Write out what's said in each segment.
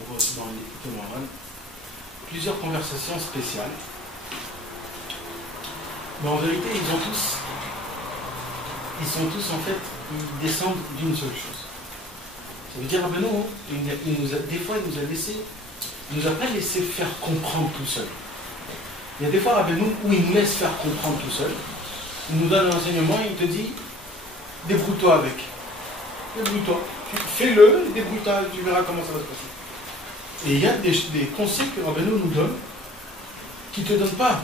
on voit aussi dans les témoignages, plusieurs conversations spéciales. Mais en vérité, ils sont tous en fait, ils descendent d'une seule chose. Ça veut dire, ah ben non, des fois il nous a pas laissé faire comprendre tout seul. Il y a des fois, Rabbeinu, où il nous laisse faire comprendre tout seul. Il nous donne l'enseignement et il te dit, débrouille-toi avec. Débrouille-toi. Fais-le, débrouille-toi, tu verras comment ça va se passer. Et il y a des conseils que Rabbeinu nous donne, qui ne te donnent pas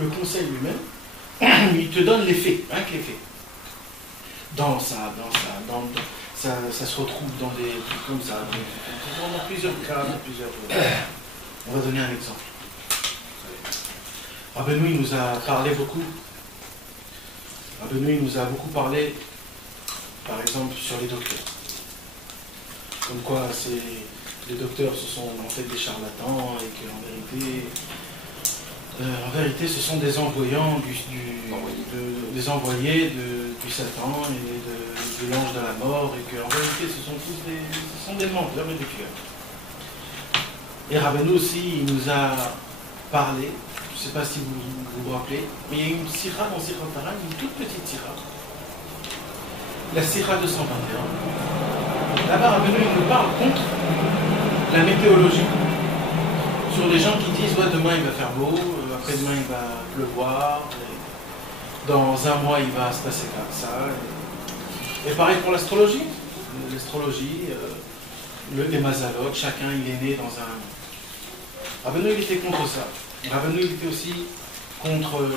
le conseil lui-même, mais il te donne les faits, rien que les faits. Ça se retrouve dans des trucs comme ça, dans plusieurs cas, On va donner un exemple. Rabbeinu, il nous a parlé beaucoup. Rabbeinu, il nous a beaucoup parlé, par exemple, sur les docteurs. Comme quoi, les docteurs, ce sont en fait des charlatans et qu'en vérité, ce sont des envoyants des envoyés du Satan et de l'ange de la mort, et qu'en vérité, ce sont des menteurs et des tueurs. Et Rabbeinu aussi, il nous a parlé, je ne sais pas si vous rappelez, mais il y a une sira dans Sirot Haran, une toute petite sira, la sira 221. Là-bas, Rabbeinu, il nous parle contre la météorologie. Sur les gens qui disent, ouais, demain il va faire beau, après-demain il va pleuvoir, dans un mois il va se passer comme ça. Et pareil pour l'astrologie. L'astrologie, les mazalotes, chacun il est né dans un... Rabbeinu il était contre ça. Rabbeinu il était aussi contre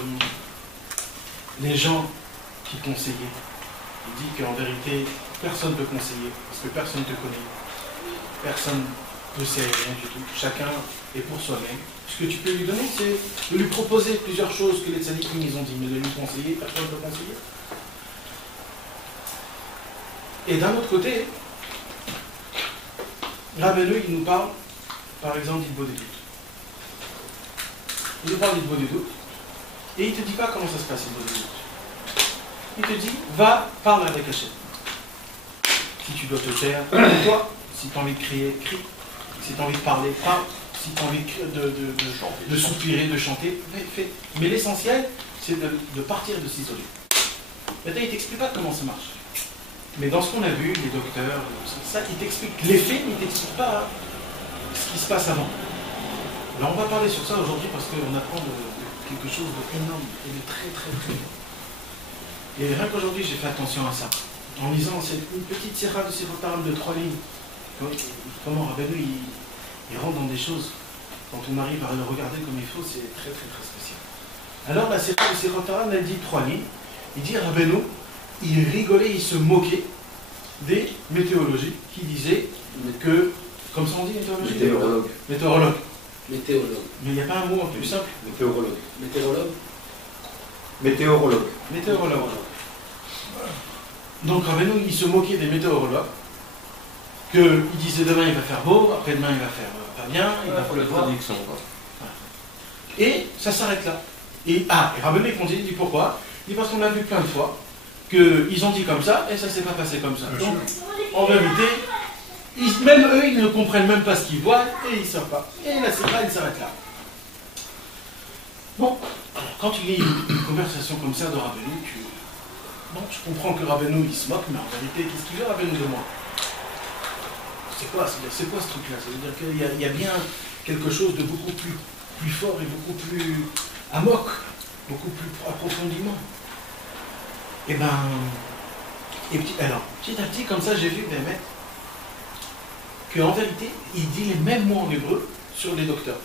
les gens qui conseillaient. Il dit qu'en vérité, personne ne peut conseiller, parce que personne ne te connaît. Personne ne sait rien du tout. Chacun est pour soi-même. Ce que tu peux lui donner, c'est de lui proposer plusieurs choses que les tzadikim ils ont dit, mais de lui conseiller, personne ne peut conseiller. Et d'un autre côté, Rabbeinu, il nous parle, par exemple, d'Ilbo des doutes. Il nous parle d'Ilbo des doutes, et il ne te dit pas comment ça se passe, Ilbo des doutes. Il te dit, va, parle avec Hachem. Si tu dois te taire, toi, si tu as envie de crier, crie. Si tu as envie de parler, parle. Si tu as envie de soupirer, de chanter, fais. Mais l'essentiel, c'est de partir, de s'isoler. Maintenant, il ne t'explique pas comment ça marche. Mais dans ce qu'on a vu, les docteurs, ça, ils t'expliquent les faits, mais ils ne t'expliquent pas ce qui se passe avant. Alors, on va parler sur ça aujourd'hui parce qu'on apprend de quelque chose d'énorme et de très, très, très bon. Et rien qu'aujourd'hui, j'ai fait attention à ça. En lisant une petite sira de Sirot Haran de 3 lignes, comment Rabbeinu il rentre dans des choses, quand on arrive à le regarder comme il faut, c'est très très très spécial. Alors la sira de Sirot Haran, elle dit 3 lignes, il dit Rabbeinu, il rigolait, il se moquait des météorologies qui disaient que, comme ça on dit météorologie? Météorologue. Mais il n'y a pas un mot plus simple? Météorologue. Donc Rabbeinu, il se moquait des météorologues, qu'il disait demain il va faire beau, après-demain il va faire pas bien, il va pleuvoir. Et ça s'arrête là. Et Rabbeinu continue, il dit pourquoi? Il dit parce qu'on a vu plein de fois qu'ils ont dit comme ça et ça ne s'est pas passé comme ça. Donc, en vérité, même eux, ils ne comprennent même pas ce qu'ils voient et ils ne savent pas. Et la sira, elle s'arrête là. Bon, alors, quand tu lis une conversation comme ça de Rabbeinu, je comprends que Rabbeinu il se moque, mais en vérité, qu'est-ce qu'il veut Rabbeinu de moi? C'est quoi ce truc-là? Ça veut dire qu'il y a bien quelque chose de beaucoup plus fort et beaucoup plus amok, beaucoup plus approfondiment. Alors, petit à petit, comme ça, j'ai vu qu'en vérité, il dit les mêmes mots en hébreu sur les docteurs.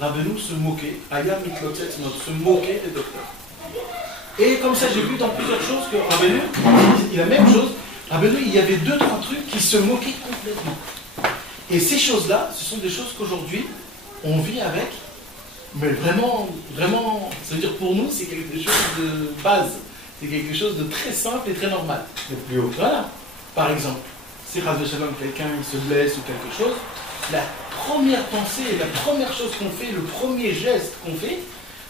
Rabbeinu se moquait, Aya Mitlotset, se moquait des docteurs. Et comme ça, j'ai vu dans plusieurs choses que Rabbeinu, il dit la même chose. Rabbeinu, il y avait 2-3 trucs qui se moquaient complètement. Et ces choses-là, ce sont des choses qu'aujourd'hui, on vit avec, mais vraiment, vraiment, ça veut dire pour nous, c'est quelque chose de base. C'est quelque chose de très simple et très normal. Plus haut. Voilà. Par exemple, si Ras Shalom, quelqu'un il se blesse ou quelque chose, la première pensée, la première chose qu'on fait, le premier geste qu'on fait,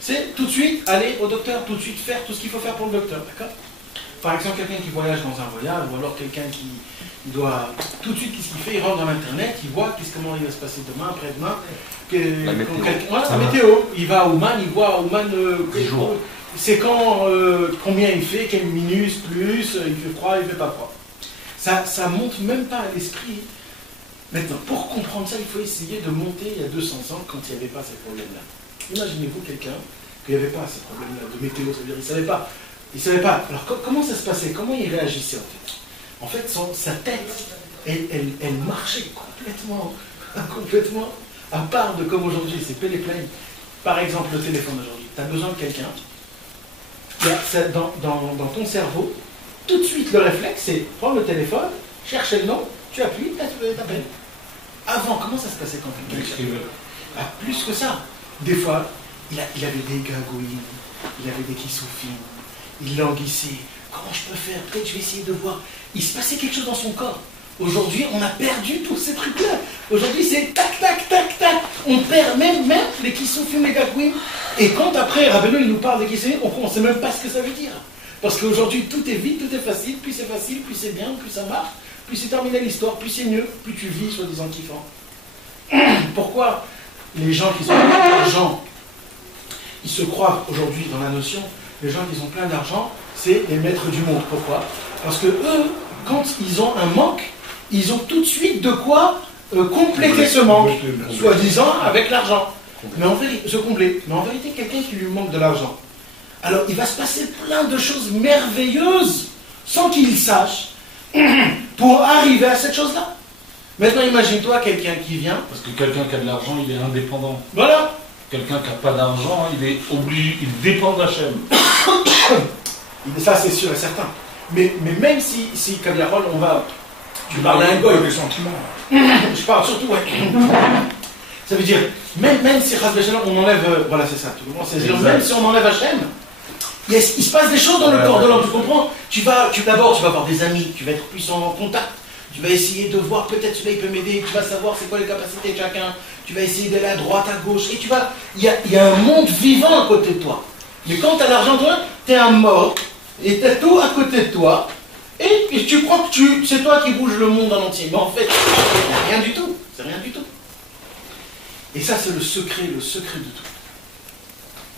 c'est tout de suite aller au docteur, tout de suite faire tout ce qu'il faut faire pour le docteur, d'accord? Par exemple, quelqu'un qui voyage dans un voyage, ou alors quelqu'un qui doit, tout de suite, qu'est-ce qu'il fait? Il rentre dans l'internet, il voit comment il va se passer demain, après-demain. La météo. Voilà, la météo. Il va à Ouman, il voit à Ouman c'est quand, combien il fait, quelle minus, plus, il fait froid, il fait pas froid. Ça monte même pas à l'esprit. Maintenant, pour comprendre ça, il faut essayer de monter il y a 200 ans quand il n'y avait pas ces problèmes-là. Imaginez-vous quelqu'un qui n'avait pas ces problèmes-là de météo, ça veut dire il ne savait pas. Il savait pas. Alors comment ça se passait? Comment il réagissait en fait? En fait, sa tête, elle marchait complètement à part de comme aujourd'hui. C'est péléplaine. Par exemple, le téléphone aujourd'hui. Tu as besoin de quelqu'un. Dans ton cerveau, tout de suite le réflexe, c'est prendre le téléphone, chercher le nom, tu appuies, t'appelles. Avant, comment ça se passait quand quelqu'un écrivait? Plus que ça. Des fois, il avait des gargouilles, il avait des kissoufines, il languissait. Comment je peux faire? Peut-être je vais essayer de voir. Il se passait quelque chose dans son corps. Aujourd'hui, on a perdu tous ces trucs-là. Aujourd'hui, c'est tac, tac, tac, tac. On perd même les kissoufines, les gargouilles. Et quand après, Rabbeinu, il nous parle des kissoufines, on ne sait même pas ce que ça veut dire. Parce qu'aujourd'hui, tout est vite, tout est facile. Plus c'est bien, plus ça marche. Plus c'est terminé l'histoire, plus c'est mieux. Plus tu vis, soi-disant kiffant. Pourquoi les gens qui ont plein d'argent, ils se croient aujourd'hui dans la notion, les gens qui ont plein d'argent, c'est les maîtres du monde. Pourquoi? Parce que eux, quand ils ont un manque, ils ont tout de suite de quoi compléter ce manque, soi-disant avec l'argent. Mais en vérité, se combler. Mais en vérité, quelqu'un qui lui manque de l'argent, alors il va se passer plein de choses merveilleuses sans qu'il sache pour arriver à cette chose-là. Maintenant, imagine-toi quelqu'un qui vient. Parce que quelqu'un qui a de l'argent, il est indépendant. Voilà. Quelqu'un qui n'a pas d'argent, il est obligé, il dépend d'Hachem. Ça, c'est sûr et certain. Mais même si Kaviarol, on va. Tu parles d'un goy. Des sentiments. Je parle surtout, ouais. Ça veut dire, même si on enlève. Voilà, c'est ça. C'est-à-dire, même si on enlève Hachem, il se passe des choses dans le corps de l'homme. Tu comprends? D'abord, tu vas avoir des amis, tu vas être plus en contact. Tu vas essayer de voir, peut-être celui-là il peut m'aider, tu vas savoir c'est quoi les capacités de chacun, tu vas essayer d'aller à droite, à gauche, et il y a un monde vivant à côté de toi. Mais quand tu as l'argent, toi, tu es un mort, et tu as tout à côté de toi, et tu crois que c'est toi qui bouge le monde en entier. Mais en fait, c'est rien du tout, c'est rien du tout. Et ça, c'est le secret de tout.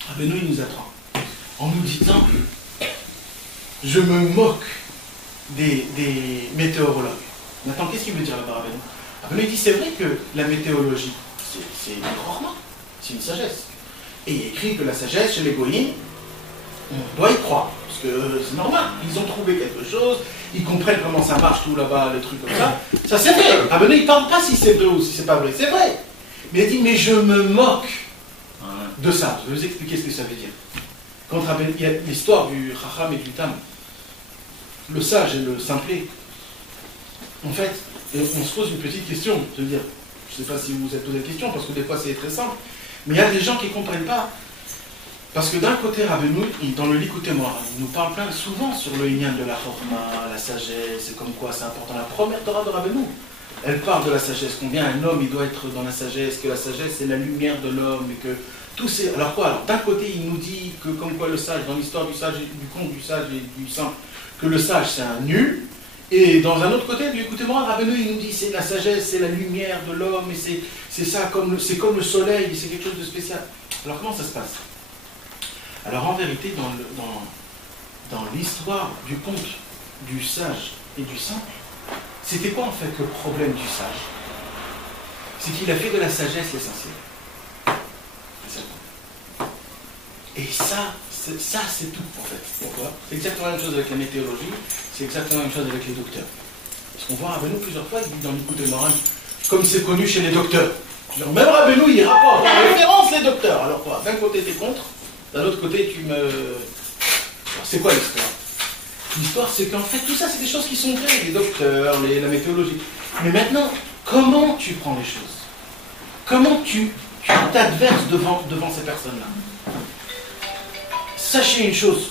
Rabbeinu, il nous apprend, en nous disant, je me moque des météorologues. Maintenant, qu'est-ce qu'il veut dire là-bas, Rabbeinu? Rabbeinu dit, c'est vrai que la météorologie, c'est une rarement, c'est une sagesse. Et il écrit que la sagesse, chez les goïms, on doit y croire, parce que c'est normal, ils ont trouvé quelque chose, ils comprennent comment ça marche tout là-bas, les trucs comme ça. Ça, c'est vrai. Rabbeinu, il ne parle pas si c'est vrai ou si c'est pas vrai, c'est vrai. Mais il dit, mais je me moque de ça. Je vais vous expliquer ce que ça veut dire. Quand il y a l'histoire du Chacham et du Tam, le sage et le simplet, en fait, on se pose une petite question. Je veux dire, je ne sais pas si vous vous êtes posé la question, parce que des fois c'est très simple, mais il y a des gens qui ne comprennent pas. Parce que d'un côté, Rabbeinu, dans le Likutei Moharan, il nous parle souvent sur le Inyan de la Chorma, la sagesse, et comme quoi c'est important. La première Torah de Rabbeinu, elle parle de la sagesse, combien un homme il doit être dans la sagesse, que la sagesse c'est la lumière de l'homme, et que tout c'est. Alors quoi? Alors d'un côté, il nous dit que comme quoi le sage, dans l'histoire du sage, du conte du sage et du simple, que le sage c'est un nul. Et dans un autre côté, écoutez-moi, Rabbeinu, il nous dit c'est la sagesse, c'est la lumière de l'homme, et c'est ça, c'est comme le soleil, c'est quelque chose de spécial. Alors comment ça se passe? Alors en vérité, dans l'histoire du conte du sage et du simple, c'était quoi en fait le problème du sage? C'est qu'il a fait de la sagesse l'essentiel. Et ça, c'est tout en fait. Pourquoi? C'est exactement la même chose avec la météorologie, c'est exactement la même chose avec les docteurs. Parce qu'on voit Rabbeinu plusieurs fois, il dit dans l'Likutei Moharan, comme c'est connu chez les docteurs. Même Rabbeinu, il rapporte en référence les docteurs. Alors quoi? D'un côté, tu es contre, d'un autre côté, tu me. Alors, c'est quoi l'histoire? L'histoire, c'est qu'en fait, tout ça, c'est des choses qui sont vraies, les docteurs, la météorologie. Mais maintenant, comment tu prends les choses? Comment tu t'adverses devant ces personnes-là? Sachez une chose,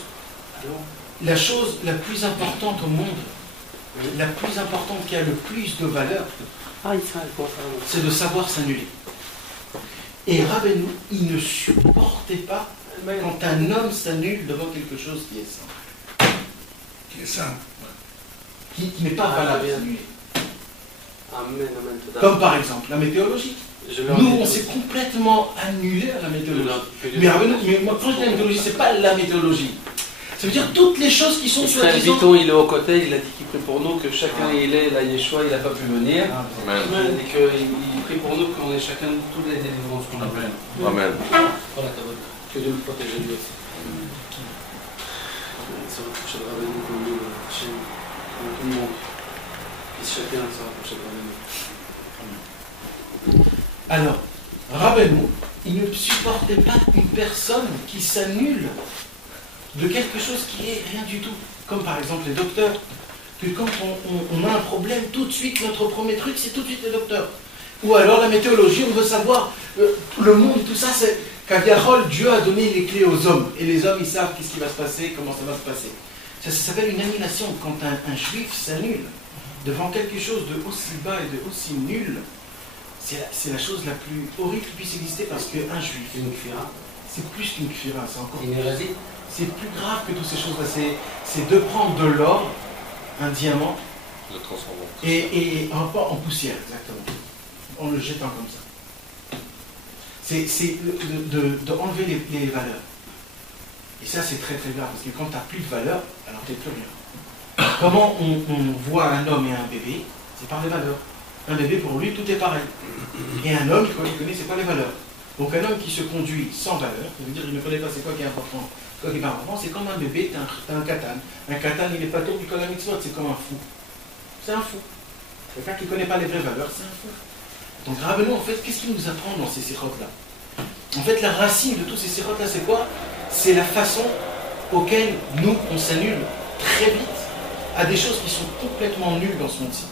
la chose la plus importante au monde, la plus importante qui a le plus de valeur, c'est de savoir s'annuler. Et Rabbeinu, il ne supportait pas quand un homme s'annule devant quelque chose qui est simple. qui est simple. qui n'est pas valable. Amen, amen, tout à Comme par exemple la météorologie. fait. Nous, on s'est complètement annulé à la météorologie. Mais moi, quand je dis la météorologie, c'est pas la météorologie. Ça veut dire toutes les choses qui sont sur Frère la Viton, il est aux côtés, il a dit qu'il prie pour nous, que chacun il est, là Yeshua, il n'a pas pu venir. Amen. Et qu'il prie pour nous, qu'on ait chacun toutes les délivrances qu'on a. Amen. Amen. Voilà, que Dieu nous protège lui aussi. Ça va toucher le rabbin, comme nous, comme tout le monde. Et chacun ça va toucher le rabbin. Alors, Rabbeinu, il ne supportait pas une personne qui s'annule de quelque chose qui est rien du tout. Comme par exemple les docteurs, que quand on a un problème, tout de suite, notre premier truc, c'est tout de suite les docteurs. Ou alors la météorologie, on veut savoir le monde, tout ça, c'est qu'Aviarol, Dieu a donné les clés aux hommes. Et les hommes, ils savent qu'est-ce qui va se passer, comment ça va se passer. Ça s'appelle une annulation. Quand un juif s'annule devant quelque chose de aussi bas et de aussi nul, c'est la chose la plus horrible qui puisse exister, parce qu'un juif, Une kfira, c'est plus qu'une kfira, c'est encore une hérésie. c'est plus grave que toutes ces choses-là. C'est de prendre de l'or, un diamant, Le transformant. et en poussière, exactement. En le jetant comme ça. C'est de enlever les valeurs. Et ça, c'est très très grave, parce que quand tu n'as plus de valeur, alors tu n'es plus rien. Comment on voit un homme et un bébé? C'est par les valeurs. Un bébé, pour lui, tout est pareil. Et un homme, il connaît c'est quoi les valeurs. Donc un homme qui se conduit sans valeur, ça veut dire qu'il ne connaît pas c'est quoi qui est important, quoi qui n'est pas important, c'est comme un bébé, t'as un katan. Un katan, il n'est pas tôt, il connaît la mitzvot, c'est comme un fou. C'est un fou. Quelqu'un qui ne connaît pas les vraies valeurs, c'est un fou. Donc Rabbeinu, en fait, qu'est-ce qu'il nous apprend dans ces sirotes-là? En fait, la racine de tous ces sirotes-là, c'est quoi? C'est la façon auquel nous, on s'annule très vite à des choses qui sont complètement nulles dans ce monde-ci.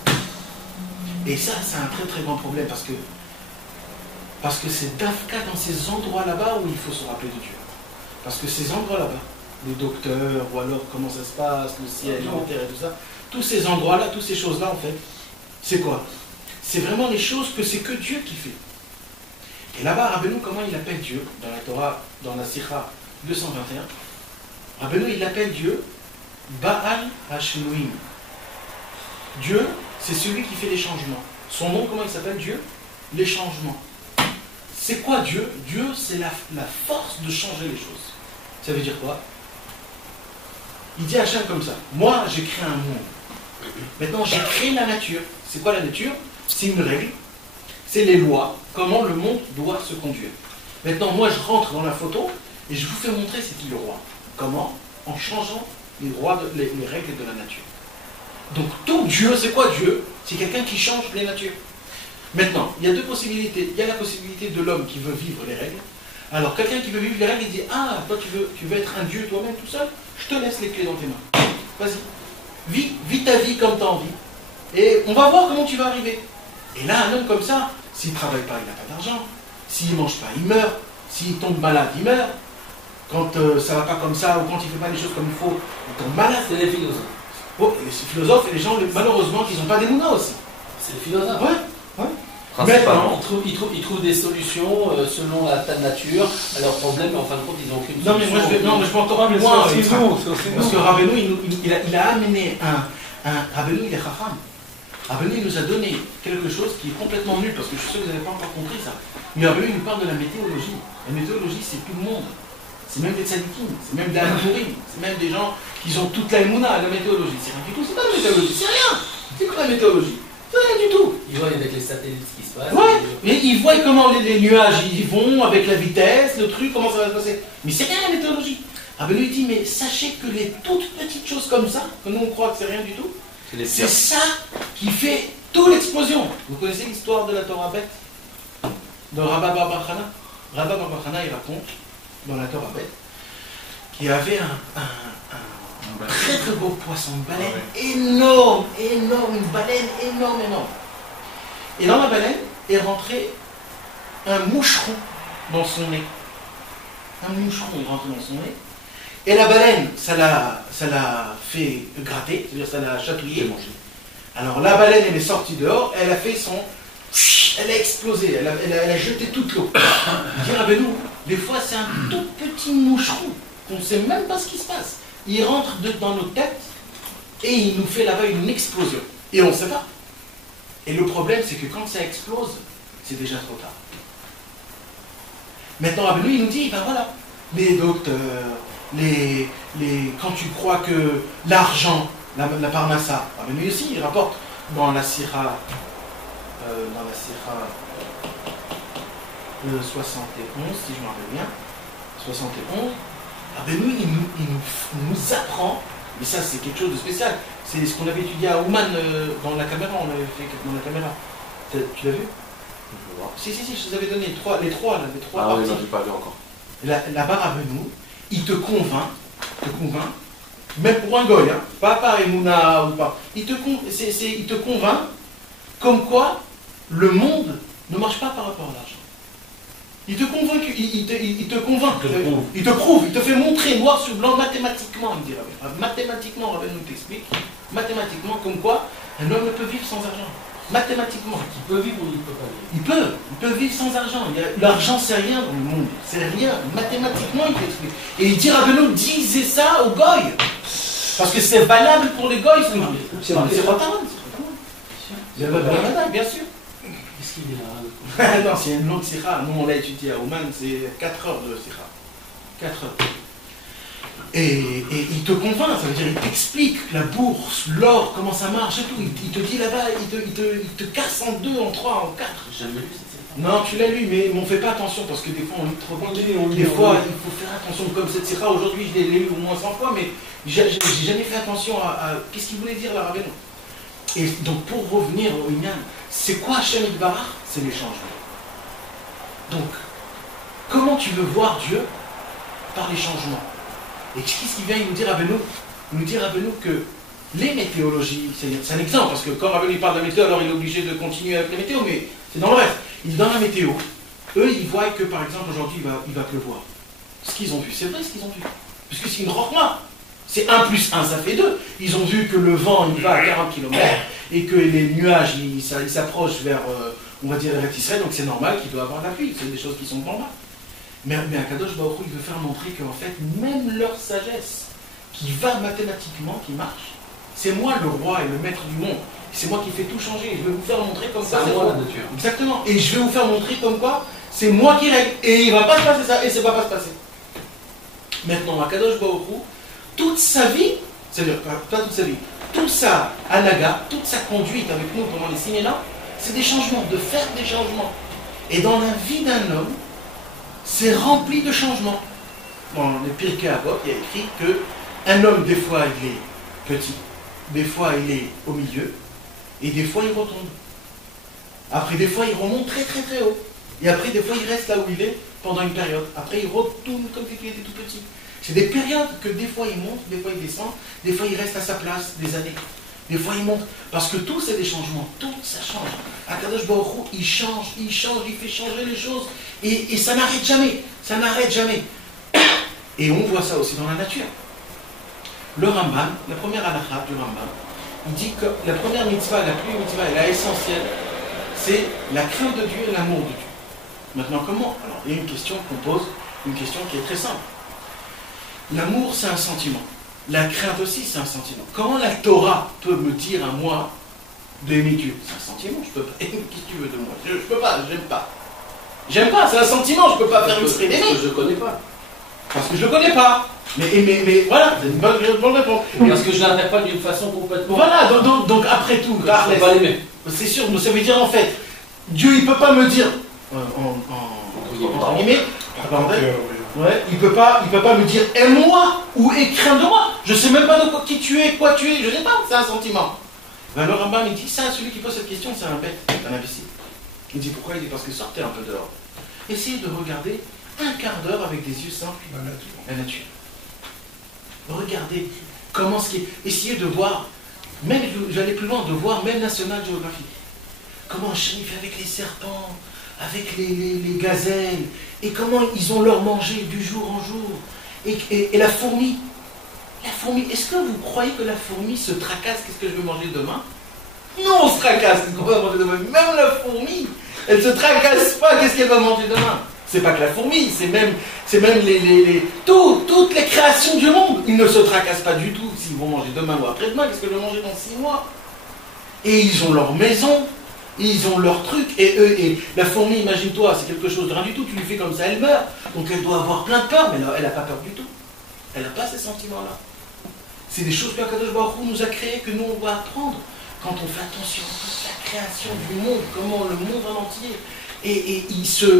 Et ça, c'est un très très grand problème, parce que c'est d'Afka dans ces endroits là-bas où il faut se rappeler de Dieu. Parce que ces endroits là-bas, les docteurs, ou alors comment ça se passe, le ciel, la terre et tout ça, tous ces endroits-là, toutes ces choses-là, en fait, c'est quoi? C'est vraiment les choses que c'est que Dieu qui fait. Et là-bas, Rabbeinu, comment il appelle Dieu? Dans la Torah, dans la Sikha 221, Rabbeinu, il appelle Dieu Baal Hashnoïm. Dieu, c'est celui qui fait les changements. Son nom, comment il s'appelle Dieu? Les changements. C'est quoi Dieu? Dieu, c'est la force de changer les choses. Ça veut dire quoi? Il dit à Hachem comme ça: moi, j'ai créé un monde. Maintenant, j'ai créé la nature. C'est quoi la nature? C'est une règle. C'est les lois. Comment le monde doit se conduire. Maintenant, moi, je rentre dans la photo et je vous fais montrer c'est qui le roi. Comment? En changeant les règles de la nature. Donc, tout Dieu, c'est quoi Dieu? C'est quelqu'un qui change les natures. Maintenant, il y a deux possibilités. Il y a la possibilité de l'homme qui veut vivre les règles. Alors, quelqu'un qui veut vivre les règles, il dit: ah, toi, tu veux être un Dieu toi-même tout seul? Je te laisse les clés dans tes mains. Vas-y. Vis ta vie comme tu as envie. Et on va voir comment tu vas arriver. Et là, un homme comme ça, s'il ne travaille pas, il n'a pas d'argent. S'il ne mange pas, il meurt. S'il tombe malade, il meurt. Quand ça ne va pas comme ça, ou quand il ne fait pas les choses comme il faut, il tombe malade. C'est les philosophes. Oh, et les philosophes et les gens, malheureusement, qui n'ont pas des mouna aussi. C'est les philosophes. Ouais. Maintenant, ils trouvent des solutions selon la nature à leurs problèmes, mais en fin de compte, ils n'ont aucune Non, mais solution. moi, je vais encore plus loin. C'est Parce que Rabbeinu, il a amené Rabbeinu, il est chacham. Rabbeinu, il nous a donné quelque chose qui est complètement nul, parce que je suis sûr que vous n'avez pas encore compris ça. Mais Rabbeinu, il nous parle de la météorologie. La météorologie, c'est tout le monde. C'est même des tzadikim, c'est même des Amorim, c'est même des gens qui ont toute la émouna, la météorologie. C'est rien du tout, c'est pas la météorologie, c'est rien. C'est quoi la météorologie? C'est rien du tout. Ils voient avec les satellites ce qui se passe. Ouais, mais ils voient comment les nuages ils vont, avec la vitesse, le truc, comment ça va se passer. Mais c'est rien la météorologie. Rabbeinu il dit: mais sachez que les toutes petites choses comme ça, que nous on croit que c'est rien du tout, c'est ça qui fait toute l'explosion. Vous connaissez l'histoire de la Torah bête de Rabba Bar Chana? Rabba Bar Chana, il raconte dans la Torah bête qu'il y avait un très très beau poisson, une baleine énorme, une baleine énorme. Et dans la baleine est rentré un moucheron dans son nez. Un moucheron est rentré dans son nez. Et la baleine, ça l'a fait gratter, c'est-à-dire ça l'a chatouillé. Alors la baleine, elle est sortie dehors, elle a fait son... Elle a explosé, elle a jeté toute l'eau. Il dit: Rabbeinu, des fois c'est un tout petit moucheron, qu'on ne sait même pas ce qui se passe. Il rentre dans nos têtes et il nous fait là-bas une explosion. Et on ne sait pas. Et le problème, c'est que quand ça explose, c'est déjà trop tard. Maintenant, Rabbeinu, il nous dit, ben voilà, les docteurs, quand tu crois que l'argent, la parnassa, Rabbeinu aussi, il rapporte dans la Sira 71, si je me rappelle bien, 71, Rabbeinu, il nous apprend, mais ça c'est quelque chose de spécial, c'est ce qu'on avait étudié à Ouman dans la caméra, on avait fait dans la caméra. Tu l'as vu? Si, je vous avais donné les trois parties. Oui, non, j'ai pas vu encore. Là-bas, Rabbeinu, il te convainc, même pour un goy, hein, pas par Emouna ou pas, il te convainc comme quoi le monde ne marche pas par rapport à l'argent. Il te convainc, il te prouve, il te fait montrer noir sur blanc mathématiquement, il dit Rabbeinu. Mathématiquement, Rabbeinu t'explique, mathématiquement comme quoi un homme ne peut vivre sans argent. Mathématiquement. Il peut vivre ou il ne peut pas vivre? Il peut vivre sans argent. L'argent, c'est rien dans le monde. C'est rien. Mathématiquement, il t'explique. Et il dit, Rabbeinu disait ça aux goy. Parce que c'est valable pour les goy. C'est Rotaran. C'est Rotaran, bien sûr. Qu'est-ce qu'il est là? Non, c'est une longue sira. Nous, on l'a étudié à Ouman, c'est 4 heures de sira. 4 heures. Et il te convainc, ça veut dire il t'explique la bourse, l'or, comment ça marche et tout. Il te dit là-bas, il te casse en 2, en 3, en 4. J'ai jamais lu cette série. Non, tu l'as lu, mais on ne fait pas attention parce que des fois on lit trop vite. Des fois, il faut faire attention. Comme cette sira, aujourd'hui, je l'ai lu au moins 100 fois, mais j'ai jamais fait attention à qu'est-ce qu'il voulait dire là, Rabbeinu. Et donc, pour revenir au Inyan, c'est quoi Hashem Yitbarach? C'est les changements. Donc, comment tu veux voir Dieu? Par les changements. Et qu'est-ce qu'il vient nous dire Rabbeinu? Il nous dit Rabbeinu que les météorologies, c'est un exemple, parce que quand Rabbeinu parle de la météo, alors il est obligé de continuer avec les météos, mais c'est dans le reste. Il dit dans la météo, eux ils voient que par exemple aujourd'hui il va pleuvoir. Ce qu'ils ont vu, c'est vrai ce qu'ils ont vu. Puisque c'est une rochma. C'est 1 plus 1, ça fait 2. Ils ont vu que le vent il va à 40 km et que les nuages ils s'approchent vers, on va dire, Israël, donc c'est normal qu'il doit avoir de la pluie. C'est des choses qui sont en bas. Mais Akadosh Baruch Hu, il veut faire montrer qu'en fait, même leur sagesse, qui va mathématiquement, qui marche, c'est moi le roi et le maître du monde. C'est moi qui fais tout changer. Je vais vous faire montrer comme ça. C'est moi la nature. Exactement. Et je vais vous faire montrer comme quoi c'est moi qui règle. Et il ne va pas se passer ça, et ça ne va pas se passer. Maintenant, Akadosh Baruch Hu, toute sa vie, c'est-à-dire pas toute sa vie, toute sa anaga, toute sa conduite avec nous pendant les 6 000 ans, c'est des changements, de faire des changements. Et dans la vie d'un homme, c'est rempli de changements. Dans les Pirkei Avot, il y a écrit qu'un homme, des fois, il est petit, des fois, il est au milieu, et des fois, il retombe. Après, des fois, il remonte très, très, très haut. Et après, des fois, il reste là où il est pendant une période. Après, il retourne comme si il était tout petit. C'est des périodes que des fois, il monte, des fois, il descend, des fois, il reste à sa place des années. Des fois, il monte. Parce que tout, c'est des changements. Tout, ça change. Akadosh Baruch Hu, il change, il fait changer les choses. Et ça n'arrête jamais. Ça n'arrête jamais. Et on voit ça aussi dans la nature. Le Rambam, la première halakha du Rambam, il dit que la première mitzvah, la plus mitzvah et la essentielle, c'est la crainte de Dieu et l'amour de Dieu. Maintenant, comment? Alors, il y a une question qu'on pose, une question qui est très simple. L'amour, c'est un sentiment. La crainte aussi, c'est un sentiment. Comment la Torah peut me dire à moi d'aimer Dieu? C'est un sentiment, je peux pas. Qu'est-ce que tu veux de moi? Je peux pas, j'aime pas. J'aime pas, c'est un sentiment, je peux pas faire exprès d'aimer. Parce que je ne connais pas. Parce que je le connais pas. Mais voilà, c'est une bonne réponse. Parce que je l'interprète d'une façon complètement. Voilà, donc après tout, je ne peux pas l'aimer. C'est sûr, mais ça veut dire en fait, Dieu il peut pas me dire, entre guillemets, ouais, il peut pas me dire aime-moi ou crains de moi. Je sais même pas de qui tu es, quoi tu es, je sais pas, c'est un sentiment. Ben, le Rambam il dit ça, celui qui pose cette question, c'est un bête, un imbécile. Il dit pourquoi? Il dit parce que sortez un peu dehors. Essayez de regarder un quart d'heure avec des yeux simples la nature. Regardez comment ce qui est. Essayez de voir, même, j'allais plus loin, de voir même National Geographic. Comment Hachem fait avec les serpents, avec les gazelles, et comment ils ont leur manger du jour en jour. Et la fourmi. La fourmi, est-ce que vous croyez que la fourmi se tracasse? Qu'est-ce que je vais manger demain? Non, on se tracasse, qu'est-ce qu'on va manger demain? Même la fourmi, elle ne se tracasse pas, qu'est-ce qu'elle va manger demain? C'est pas que la fourmi, c'est même toutes les créations du monde. Ils ne se tracassent pas du tout s'ils vont manger demain ou après-demain, qu'est-ce que je vais manger dans 6 mois? Et ils ont leur maison, ils ont leur truc, et eux, et la fourmi, imagine-toi, c'est quelque chose de rien du tout, tu lui fais comme ça, elle meurt. Donc elle doit avoir plein de peur, mais elle n'a pas peur du tout. Elle n'a pas ces sentiments-là. C'est des choses que Akadosh Baruch Hu nous a créées, que nous on doit apprendre. Quand on fait attention à toute la création du monde, comment le monde en entier, et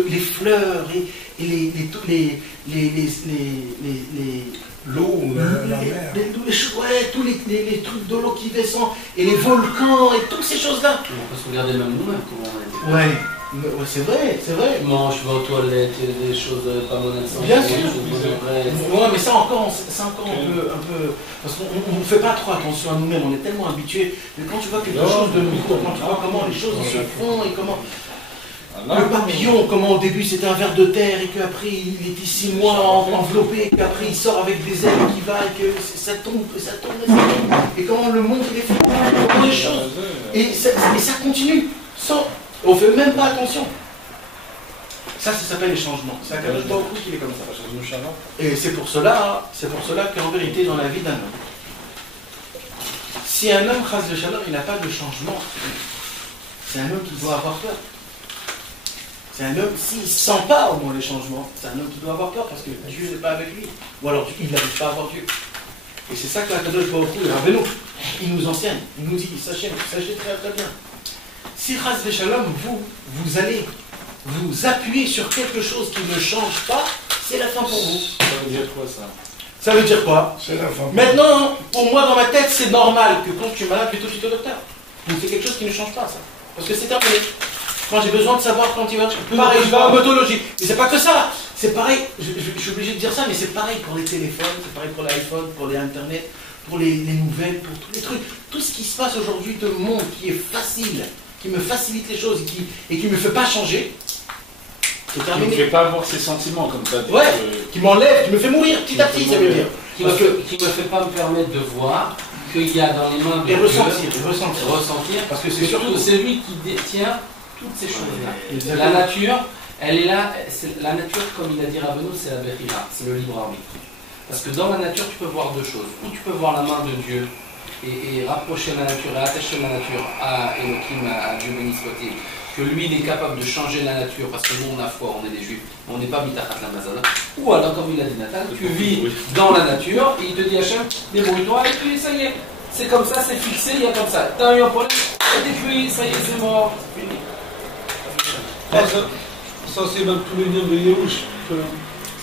les fleurs, et l'eau, la mer. Tous les trucs de l'eau qui descendent, et les volcans, et toutes ces choses-là. On peut se regarder même nous-mêmes comment on est. Ouais, c'est vrai, c'est vrai. Mange, je vais aux toilettes, il y a des choses pas bonnes à Bien sûr. Ouais, Mais ça encore un peu. Parce qu'on ne fait pas trop attention à nous-mêmes, on est tellement habitués. Mais quand tu vois quelque chose de nouveau, quand tu vois comment les choses se font et comment. Le papillon, comment au début c'était un ver de terre et qu'après il était 6 mois enveloppé, et qu'après il sort avec des ailes qui va et que ça tombe, et ça tombe, et ça tombe. Et comment le monde il est fait, comment les choses. Et ça continue. On ne fait même pas attention. Ça s'appelle les changements. C'est Akadosh Baruch Hu qui est comme ça. Et c'est pour cela qu'en vérité, dans la vie d'un homme, si un homme, chas v'shalom, il n'a pas de changement, c'est un homme qui doit avoir peur. C'est un homme, s'il ne sent pas au moins les changements, c'est un homme qui doit avoir peur parce que Dieu n'est pas avec lui. Ou alors il n'arrive pas à voir Dieu. Et c'est ça que Akadosh Baruch Hu, il nous enseigne, il nous dit, sachez très très bien. Si chas v'shalom, vous allez vous appuyez sur quelque chose qui ne change pas, c'est la fin pour vous. Ça veut dire quoi ça? Ça veut dire quoi? C'est la fin. Maintenant, pour moi, dans ma tête, c'est normal que quand tu es malade, tu es tout de suite au docteur. Donc c'est quelque chose qui ne change pas, ça. Parce que c'est terminé. Quand j'ai besoin de savoir quand il va. Pareil, je vais en autologie. Mais c'est pas que ça. C'est pareil, je suis obligé de dire ça, mais c'est pareil pour les téléphones, c'est pareil pour l'iPhone, pour les Internet, pour les nouvelles, pour tous les trucs. Tout ce qui se passe aujourd'hui de monde qui est facile, qui me facilite les choses et qui ne me fait pas changer, c'est Qui ne terminé. fait pas avoir ses sentiments comme ça. Ouais, qui m'enlève, qui me fait mourir petit à petit, ça veut dire. Qui ne me fait pas me permettre de voir qu'il y a dans les mains de Et Dieu, ressentir. Parce que c'est surtout. c'est lui qui détient toutes ces choses-là. Exactement. La nature, elle est là. La nature, comme il a dit Rabbeinu, c'est la Bechira, c'est le libre arbitre. Parce que dans la nature, tu peux voir deux choses. Ou tu peux voir la main de Dieu et rapprocher la nature et attacher la nature à Elohim, à Dieu béni soit-il. Que lui, il est capable de changer la nature, parce que nous, on a foi, on est des juifs, on n'est pas mitachat la mazala. Ou alors, comme il a dit Nathan, tu vis dans la nature, et il te dit Hachem, débrouille-toi, et puis ça y est, c'est comme ça, c'est fixé, il y a comme ça. T'as eu un problème, et puis ça y est, c'est mort, c'est fini. Ça c'est même tous les nions de Yerouch.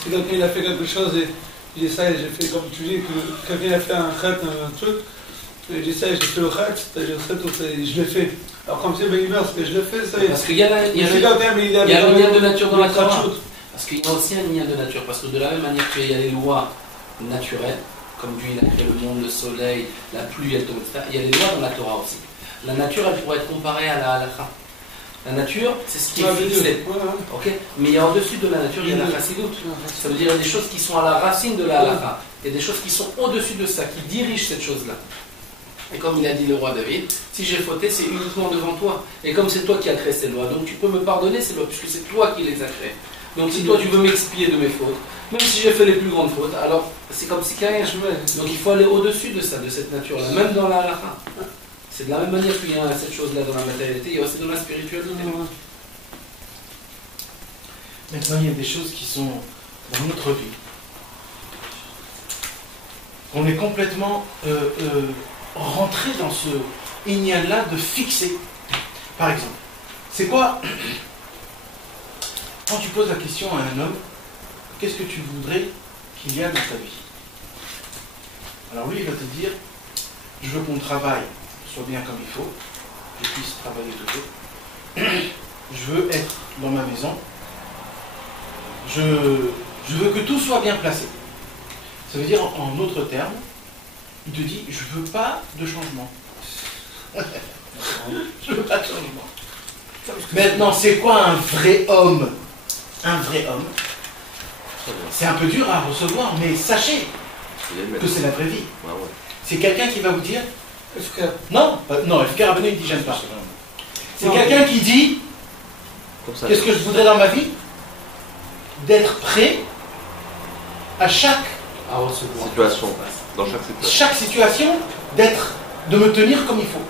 Si quelqu'un il a fait quelque chose et j'ai ça et j'ai fait comme tu dis, que quelqu'un a fait un khat, un truc, et j'ai ça et j'ai fait le khat, je l'ai fait. Alors comme c'est Ben parce que je l'ai fait, ça y est. Parce qu'il y a le lien de nature dans la Torah. Parce qu'il y a aussi un lien de nature. Parce que de la même manière qu'il y a les lois naturelles, comme Dieu il a créé le monde, le soleil, la pluie, elle tombe, etc. Il y a les lois dans la Torah aussi. La nature, elle pourrait être comparée à la halakha. La nature, c'est ce qui est fixé. Okay. Mais il y a au-dessus de la nature, il y a la chassidout. Ça veut dire qu'il y a des choses qui sont à la racine de la halakha. Il y a des choses qui sont au-dessus de ça, qui dirigent cette chose-là. Et comme il a dit le roi David, si j'ai fauté, c'est uniquement devant toi. Et comme c'est toi qui as créé ces lois, donc tu peux me pardonner ces lois, puisque c'est toi qui les as créées. Donc si toi tu veux m'expier de mes fautes, même si j'ai fait les plus grandes fautes, alors c'est comme si rien. Donc il faut aller au-dessus de ça, de cette nature-là, même dans la halakha. C'est de la même manière qu'il y a cette chose-là dans la matérialité, il y a aussi dans la spiritualité. Maintenant, il y a des choses qui sont dans notre vie. On est complètement rentré dans ce ignal-là de fixer. Par exemple, c'est quoi? Quand tu poses la question à un homme, qu'est-ce que tu voudrais qu'il y a dans ta vie? Alors lui, il va te dire, je veux que mon travail soit bien comme il faut, je puisse travailler toujours, je veux être dans ma maison, je veux que tout soit bien placé. Ça veut dire, en d'autres termes, il te dit, je veux pas de changement. Je veux pas de changement. Maintenant, c'est quoi un vrai homme? Un vrai homme, c'est un peu dur à recevoir, mais sachez que c'est la vraie vie. C'est quelqu'un qui va vous dire, non, FK Rabbeinu il dit j'aime pas. C'est quelqu'un qui dit, qu'est-ce que je voudrais dans ma vie? d'être prêt à chaque situation, dans chaque situation, de me tenir comme il faut.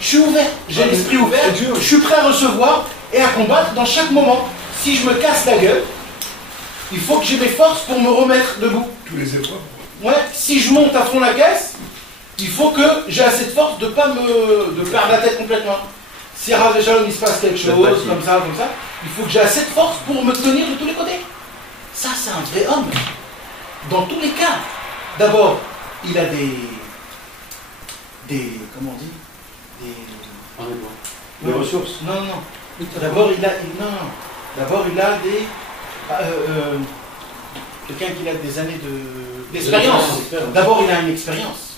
Je suis ouvert, j'ai l'esprit ouvert, je suis prêt à recevoir et à combattre dans chaque moment. Si je me casse la gueule, il faut que j'ai mes forces pour me remettre debout. Tous les épreuves. Ouais, si je monte à fond la caisse, il faut que j'ai assez de force de ne pas de perdre la tête complètement. Si déjà il se passe quelque chose, comme ça, il faut que j'ai assez de force pour me tenir de tous les côtés. Ça, c'est un vrai homme. Dans tous les cas. D'abord, il a des comment on dit, des ressources. Non. D'abord, il a des quelqu'un qui a des années d'expérience. D'abord, il a une expérience.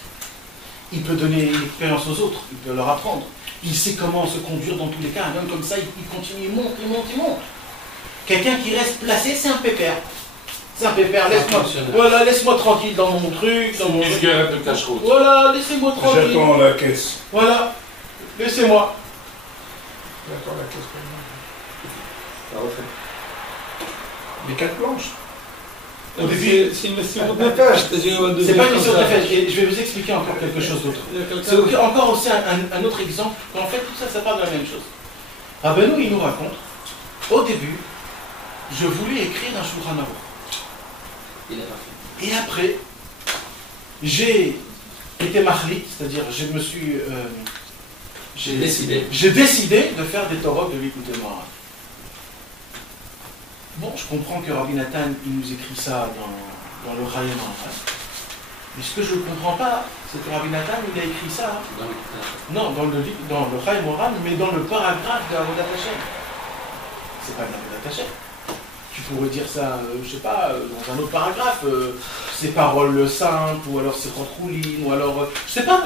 Il peut donner l'expérience aux autres. Il peut leur apprendre. Il sait comment se conduire dans tous les cas. Un homme comme ça, il continue, il monte. Quelqu'un qui reste placé, c'est un pépère. C'est un pépère. Laisse-moi tranquille dans mon truc, dans mon. Cigarette de cache-route. Voilà, laissez-moi tranquille. J'attends la caisse. Voilà, laissez-moi. J'attends la caisse. Ça refait. Les 4 planches. Au début, c'est une question de pêche. C'est pas une question de pêche. Et je vais vous expliquer encore quelque chose d'autre. C'est encore aussi un autre exemple. En fait, tout ça, ça parle de la même chose. Rabbeinu, il nous raconte, au début, je voulais écrire un Shulchan Aruch. Il a pas fait. Et après, j'ai été mahlit, c'est-à-dire j'ai décidé de faire des Torahs de l'écoute de moi. Bon, je comprends que Rabbi Nathan, il nous écrit ça dans le Rayem en face. Mais ce que je ne comprends pas, c'est que Rabbi Nathan, il a écrit ça. Non, dans le Rayem Oran, mais dans le paragraphe de Avodat Hashem. C'est pas de Avodat Hashem. Tu pourrais dire ça, je sais pas, dans un autre paragraphe, ces paroles saintes, ou alors ces rotroulines, ou alors, je sais pas,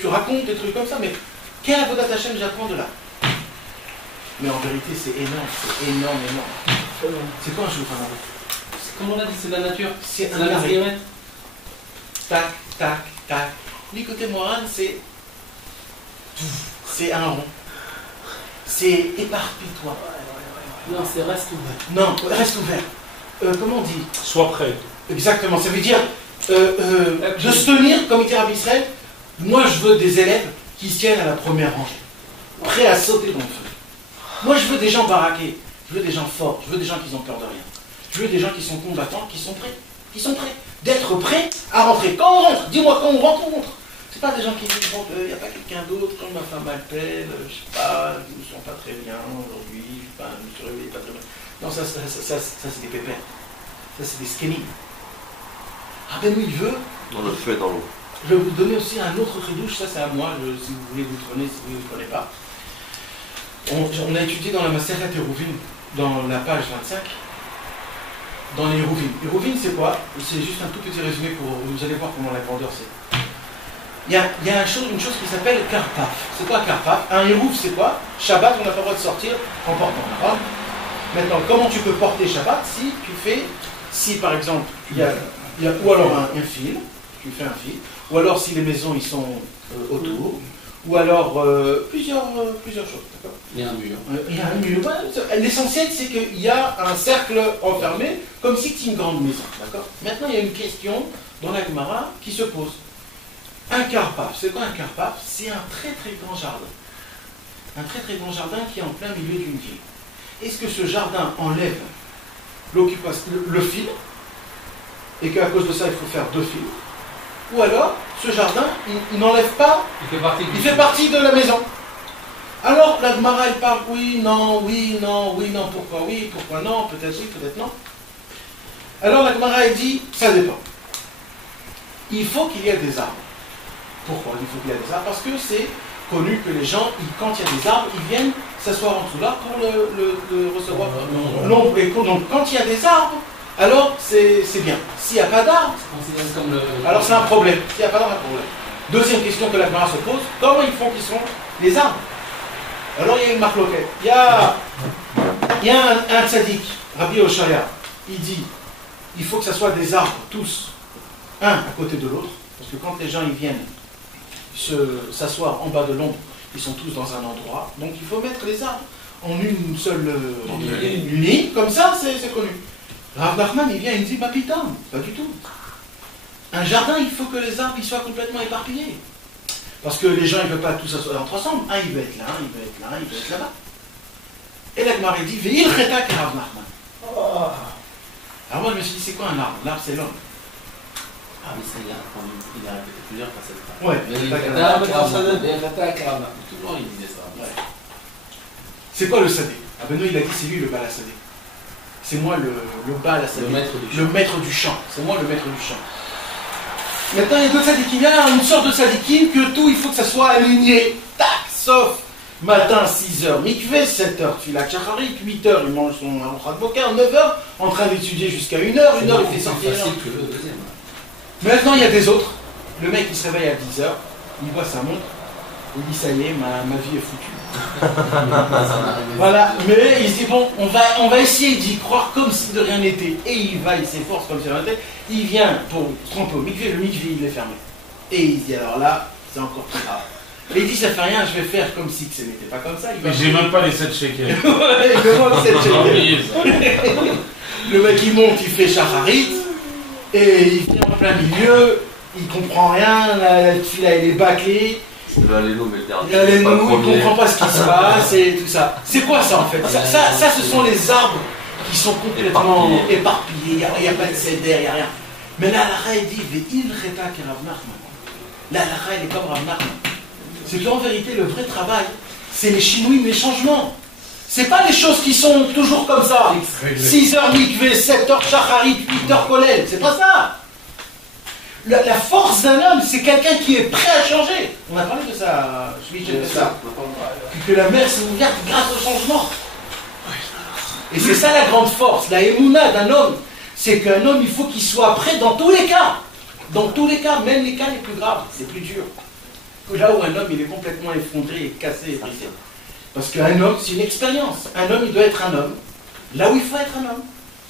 tu racontes des trucs comme ça, mais quel Avodat Hashem j'apprends de là? Mais en vérité, c'est énorme. C'est quoi un Shulchan Aruch? Comme on a dit, c'est de la nature. C'est un la arrêt. Tac, tac, tac. L'écoute Moran, c'est un rond. C'est éparpille-toi. Non, c'est reste ouvert. Non, reste ouvert. Comment on dit? Sois prêt. Exactement, ça veut dire de se tenir, comme il dit Rabbi Israël. Moi, je veux des élèves qui se tiennent à la première rangée, prêts à sauter dans le feu. Moi, je veux des gens baraqués, je veux des gens forts, je veux des gens qui n'ont peur de rien. Je veux des gens qui sont combattants, qui sont prêts. D'être prêts à rentrer. Quand on rentre, dis-moi, quand on rentre. C'est pas des gens qui disent, bon, il n'y a pas quelqu'un d'autre, quand ma femme appelle, je sais pas, ils ne sont pas très bien aujourd'hui, je me suis réveillé pas très bien. Non, ça c'est des pépères. Ça, c'est des skinny. Ah ben oui, il veut. Dans le feu et dans l'eau. Je vais vous donner aussi un autre tridouche, ça c'est à moi, si vous voulez vous prenez, si vous ne le prenez pas. On a étudié dans la Maseret Eruvin, dans la page 25, dans les Eruvin. Eruvin c'est quoi? C'est juste un tout petit résumé pour vous allez voir comment la grandeur c'est. Il y a une chose qui s'appelle Karpaf. C'est quoi Karpaf? Un Eruv c'est quoi? Shabbat, on n'a pas le droit de sortir en portant la robe. Maintenant, comment tu peux porter Shabbat si par exemple, il y a ou alors un fil, tu fais un fil, ou alors si les maisons ils sont autour, ou alors plusieurs choses, d'accord? Il y a un mur. Il y a un mur. Ouais, l'essentiel c'est qu'il y a un cercle enfermé, comme si c'était une grande maison, d'accord? Maintenant il y a une question dans la Gemara qui se pose. Un karpaf, c'est quoi un karpaf? C'est un très très grand jardin. Un très très grand jardin qui est en plein milieu d'une ville. Est-ce que ce jardin enlève l'occupation, le fil, et qu'à cause de ça il faut faire 2 fils? Ou alors, ce jardin, il n'enlève pas, il fait partie de la maison. Alors la Gemara elle parle oui, non, pourquoi oui, pourquoi non, peut-être oui, peut-être non. Alors la Gemara elle dit, ça dépend. Il faut qu'il y ait des arbres. Pourquoi il faut qu'il y ait des arbres? Parce que c'est connu que les gens, quand il y a des arbres, ils viennent s'asseoir en dessous là pour le recevoir. Donc quand il y a des arbres, alors c'est bien. S'il n'y a pas d'arbres, alors c'est un problème. S'il n'y a pas d'arbres, un problème. Deuxième question que la Gemara se pose, comment ils font qu'ils sont les arbres? Alors il y a une marloquette. Il y a un tzaddik, Rabbi Oshaya, il dit, il faut que ce soit des arbres tous, un à côté de l'autre, parce que quand les gens ils viennent s'asseoir en bas de l'ombre, ils sont tous dans un endroit, donc il faut mettre les arbres en une seule ligne, comme ça c'est connu. Rav Nachman, il vient et il me dit, bah putain, pas du tout. Un jardin, il faut que les arbres ils soient complètement éparpillés. Parce que les gens, ils ne veulent pas tous s'asseoir ensemble. Un, il veut être là, un, il veut être là, un, il veut être là-bas. Et la Gemara dit, Ve'il chetak Rav Nachman. Alors moi, je me suis dit, c'est quoi un arbre? L'arbre, c'est l'homme. Ah, mais ça, il a répété plusieurs fois cette phrase. Ouais. Toujours, il disait ça. Ouais. C'est quoi le sadé? Ah ben non, il a dit, c'est lui le bal à sadé. C'est moi le bal à sadé. Le maître du chant. C'est moi le maître du chant. Maintenant, il y a d'autres sadikim. Il y a une sorte de sadikim que tout, il faut que ça soit aligné. Tac, sauf matin 6h, mikvé, 7h, filat chacharit, 8h, il mange son arrochat de bocar, 9h, en train d'étudier jusqu'à 1h, 1h, il fait sortir. C'est facile que le deuxième. Maintenant, il y a des autres. Le mec, il se réveille à 10h, il voit sa montre, il dit, ça y est, ma vie est foutue. Voilà, mais il se dit, bon, on va essayer d'y croire comme si de rien n'était. Et il va, il s'efforce comme si de rien n'était. Il vient pour tromper au mikvé, le mikvé, il est fermé. Et il se dit, alors là, c'est encore plus grave. Et il dit, ça fait rien, je vais faire comme si ce n'était pas comme ça. Mais j'ai même pas les 7 shekels. Ouais, il demande 7 shekels. Le mec, il monte, il fait shacharit, et il vient en plein milieu, il comprend rien, la fille là, elle est bâclée. Il Il comprend pas ce qui se passe et tout ça. C'est quoi ça en fait? Ça, ce sont les arbres qui sont complètement éparpillés. Il n'y a pas de céder, il n'y a rien. Mais la halakha, elle dit, Ve'il chetak Rav Nachman. La halakha, elle est comme Rav Nachman. C'est qu'en vérité, le vrai travail, c'est les chinois, les changements. C'est pas les choses qui sont toujours comme ça. 6h mikvé, 7h shacharit, 8h kollel. C'est pas ça. La force d'un homme, c'est quelqu'un qui est prêt à changer. On a parlé de ça, que la mer s'est ouverte grâce au changement. Et c'est ça la grande force, la émouna d'un homme. C'est qu'un homme, il faut qu'il soit prêt dans tous les cas. Dans tous les cas, même les cas les plus graves, c'est plus dur. Là où un homme, il est complètement effondré et cassé et brisé. Parce qu'un homme, c'est une expérience. Un homme, il doit être un homme. Là où il faut être un homme.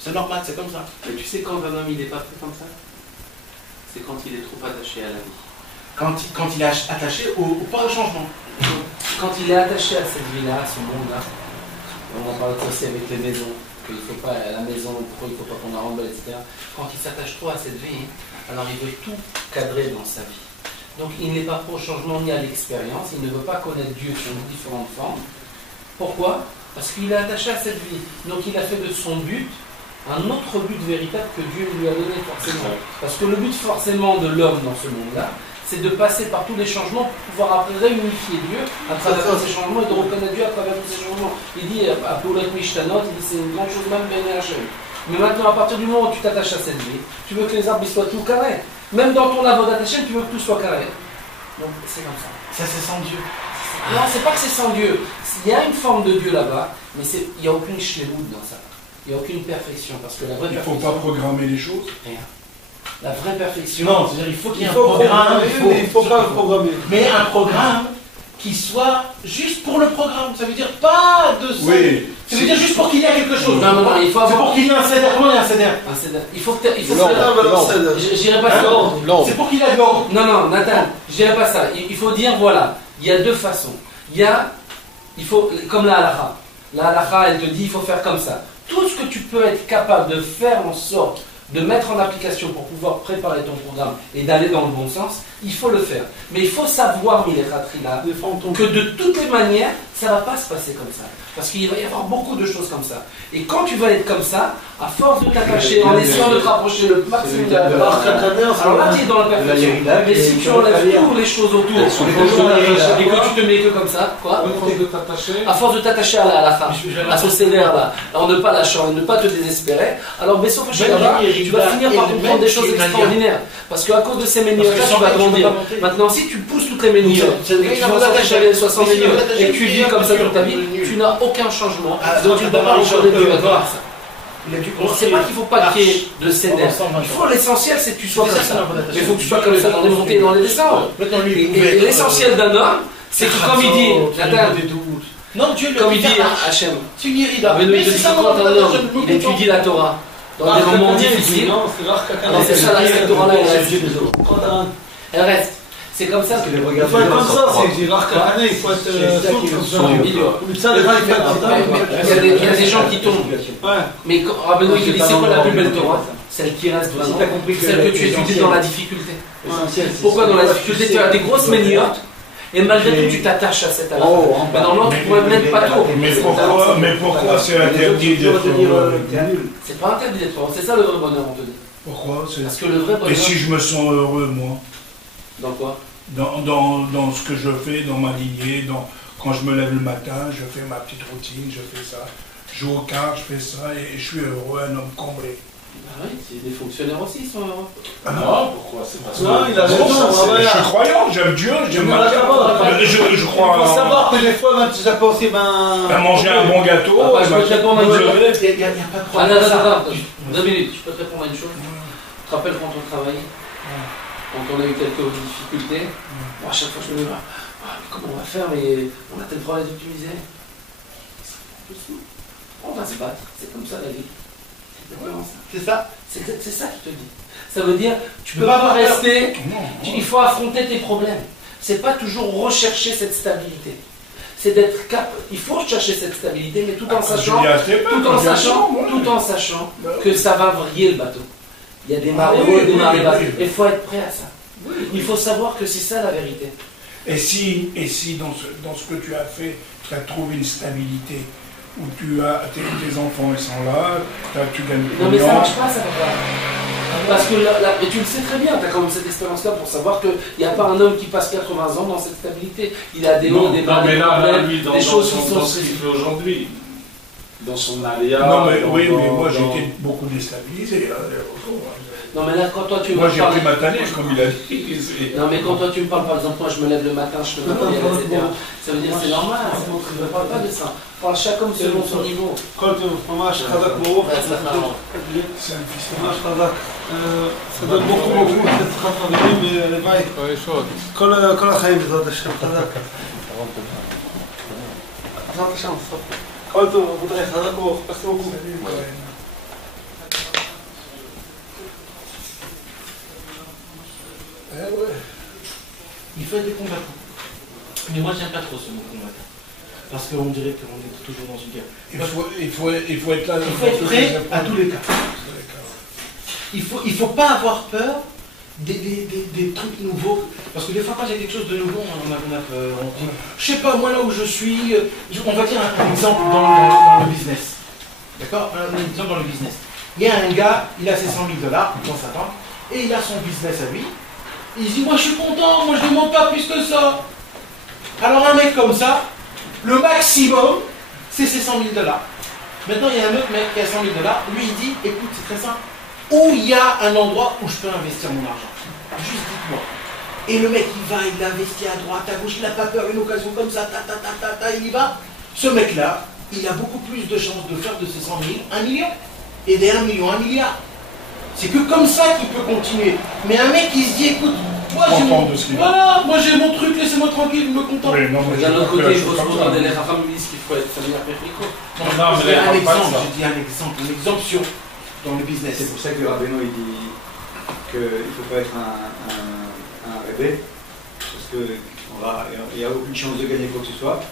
C'est normal, c'est comme ça. Mais tu sais quand un homme, il n'est pas fait comme ça? C'est quand il est trop attaché à la vie. Quand il est attaché pas au changement. Quand il est attaché à cette vie-là, à ce monde-là, on en parle aussi avec les maisons, qu'il ne faut pas à la maison, pourquoi il ne faut pas qu'on la remballe, etc. Quand il s'attache trop à cette vie, alors il veut tout cadrer dans sa vie. Donc il n'est pas pro au changement ni à l'expérience, il ne veut pas connaître Dieu sous différentes formes. Pourquoi? Parce qu'il est attaché à cette vie. Donc il a fait de son but un autre but véritable que Dieu lui a donné forcément. Parce que le but forcément de l'homme dans ce monde-là, c'est de passer par tous les changements pour pouvoir après réunifier Dieu à travers tous ces changements et de reconnaître Dieu à travers tous ces changements. Il dit à Poulet Mishtanot, il dit c'est une grande chose même béné Hachem. Mais maintenant, à partir du moment où tu t'attaches à cette vie, tu veux que les arbres soient tout carrés. Même dans ton avodat Hachem, tu veux que tout soit carré. Donc c'est comme ça. Ça c'est sans Dieu. Non, c'est pas que c'est sans Dieu. Il y a une forme de Dieu là-bas, mais il n'y a aucune shlemout dans ça. Il n'y a aucune perfection, parce que la vraie perfection... Il ne faut pas programmer les choses. Rien. La vraie perfection... Non, c'est-à-dire il faut qu'il y ait un programme, il faut pas programmer. Mais un programme qui soit juste pour le programme. Ça veut dire pas de ça. Oui. Ça veut dire juste pour qu'il y ait quelque chose. Non, il faut avoir... C'est pour qu'il y ait un céder. Comment il y a un céder? Un céder. Il faut que... Non. J'irai pas ça. C'est pour qu'il y ait de l'ordre. Non, Nathan, je dirais pas ça. Il faut dire, voilà, il y a deux façons. Il faut, comme la halakha. La halakha, elle te dit, il faut faire comme ça. Tout ce que tu peux être capable de faire en sorte de mettre en application pour pouvoir préparer ton programme et d'aller dans le bon sens, il faut le faire. Mais il faut savoir, que de toutes les manières, ça ne va pas se passer comme ça. Parce qu'il va y avoir beaucoup de choses comme ça. Et quand tu vas être comme ça, à force de t'attacher, en essayant de te rapprocher le maximum de la barre, alors là tu es dans la perfection. Mais si tu enlèves toutes les choses autour, et que tu te mets que comme ça, quoi, à force de t'attacher à la halakha, à ce sévère là, en ne pas lâchant, ne pas te désespérer, alors mais sauf que tu vas finir par comprendre des choses extraordinaires. Parce qu'à cause de ces méniotes, tu vas grandir. Maintenant, si tu pousses toutes les méniotes, et que tu vas t'attacher à les 60 méniotes, et que tu vis comme ça toute ta vie, tu n'as aucun changement. Donc tu ne peux pas regarder Dieu à travers ça. C'est pas qu'il ne faut pas qu'il y ait de céder. L'essentiel, c'est que tu sois comme ça. Mais il faut que tu sois comme ça dans les montées et dans les descentes. Et l'essentiel d'un homme, c'est que comme il dit, comme il dit Hachem, mais c'est ça, quand un homme, il étudie la Torah dans des moments difficiles, c'est ça, la Torah-là, elle reste. Elle reste. C'est comme ça. Il faut être comme ça, c'est rare qu'à l'année, il faut être ça, les gens, il y a des gens qui tombent. Mais Rabbeinu, il te dit, c'est quoi la plus belle Torah? Celle qui reste vraiment, celle que tu étudies dans la difficulté. Pourquoi dans la difficulté? Tu as des grosses méniotes, et malgré tout, tu t'attaches à cette affaire. Mais dans l'autre, tu pourrais mettre pas trop. Mais pourquoi c'est interdit d'être heureux? C'est pas interdit d'être heureux, c'est ça le vrai bonheur, on te dit. Pourquoi? Parce que le vrai bonheur. Et si je me sens heureux, moi? Dans quoi? Dans ce que je fais, dans ma lignée, quand je me lève le matin, je fais ma petite routine, je fais ça. Je joue aux cartes, je fais ça, et je suis heureux, un homme comblé. Ah oui, c'est des fonctionnaires aussi, ils sont heureux. Non, pourquoi? C'est parce que... Non, il a raison. Je suis croyant, j'aime Dieu, j'aime ma je crois. Il faut savoir que des fois, tu as pensé, à manger un bon gâteau. Je peux te répondre à une chose. Il n'y a pas de problème. Attends, 2 minutes, je peux te répondre à une chose. Tu te rappelles quand on travaillait? Quand on a eu quelques difficultés, moi à chaque fois je me dis, comment on va faire, mais on a tel problème d'optimiser. On va se battre, c'est comme ça la vie. C'est ça, c'est ça qui te dit. Ça veut dire, tu peux pas rester, il faut affronter tes problèmes. C'est pas toujours rechercher cette stabilité. C'est d'être capable, il faut chercher cette stabilité, mais tout en sachant que ça va vriller le bateau. Il y a des marées hautes, des marées basses. Il faut être prêt à ça. Il faut savoir que c'est ça la vérité. Et si dans ce que tu as fait, tu as trouvé une stabilité, où tes enfants ils sont là, tu gagnes du non mais ça marche pas, ça va pas. Parce que et tu le sais très bien, tu as quand même cette expérience-là pour savoir qu'il n'y a pas un homme qui passe 80 ans dans cette stabilité. Il a des hauts, des bas, des problèmes, des choses qui sont... Dans ce qu'il fait aujourd'hui, dans son aléa... Non mais oui, mais moi j'ai été beaucoup déstabilisé. Non mais là quand toi tu me parles... Moi j'ai pris ma tannée, comme il a dit. Non mais quand toi tu me parles par exemple, moi je me lève le matin, je fais ma prière, etc. Ça veut dire c'est normal, je ne parle pas de ça. On parle chaque homme selon son niveau. Quand ממש חזק ברוך, ממש חזק. צדק beaucoup, חצי חברים ולוואי. כל החיים בעזרת השם, חזק. בעזרת השם, כל טוב, רבותיי, חזק ברוך, merci beaucoup. Il faut être des combattants. Mais moi, j'aime pas trop ce mot combattant. Parce qu'on dirait qu'on est toujours dans une guerre. Il faut être là. Il faut être prêt à tous les cas. Il faut pas avoir peur des trucs nouveaux. Parce que des fois, quand il y a quelque chose de nouveau, on a peur. On dit, je sais pas, moi là où je suis, on va dire un exemple dans le business. D'accord? Un exemple dans le business. Il y a un gars, il a ses $100 000 dans sa banque, et il a son business à lui. Il dit, moi je suis content, moi je ne demande pas plus que ça. Alors un mec comme ça, le maximum, c'est ses $100 000. Maintenant, il y a un autre mec qui a $100 000, lui il dit, écoute, c'est très simple, où il y a un endroit où je peux investir mon argent. Juste dites-moi. Et le mec, il va, il investit à droite, à gauche, il n'a pas peur, une occasion comme ça, il y va. Ce mec-là, il a beaucoup plus de chances de faire de ses 100 000 1 million. Et des 1 million, 1 milliard. C'est que comme ça qu'il peut continuer. Mais un mec qui se dit, écoute, moi j'ai mon truc, laissez-moi tranquille, je me contente. Oui, d'un autre côté, il faut se regarder les raframes, ils disent qu'il faut être familier avec les cours. Non, mais un exemple, j'ai dit un exemple sur dans le business. C'est pour ça que Rabbeinu il dit qu'il ne faut pas être un rêvé, parce qu'il n'y a aucune chance de gagner quoi que ce soit,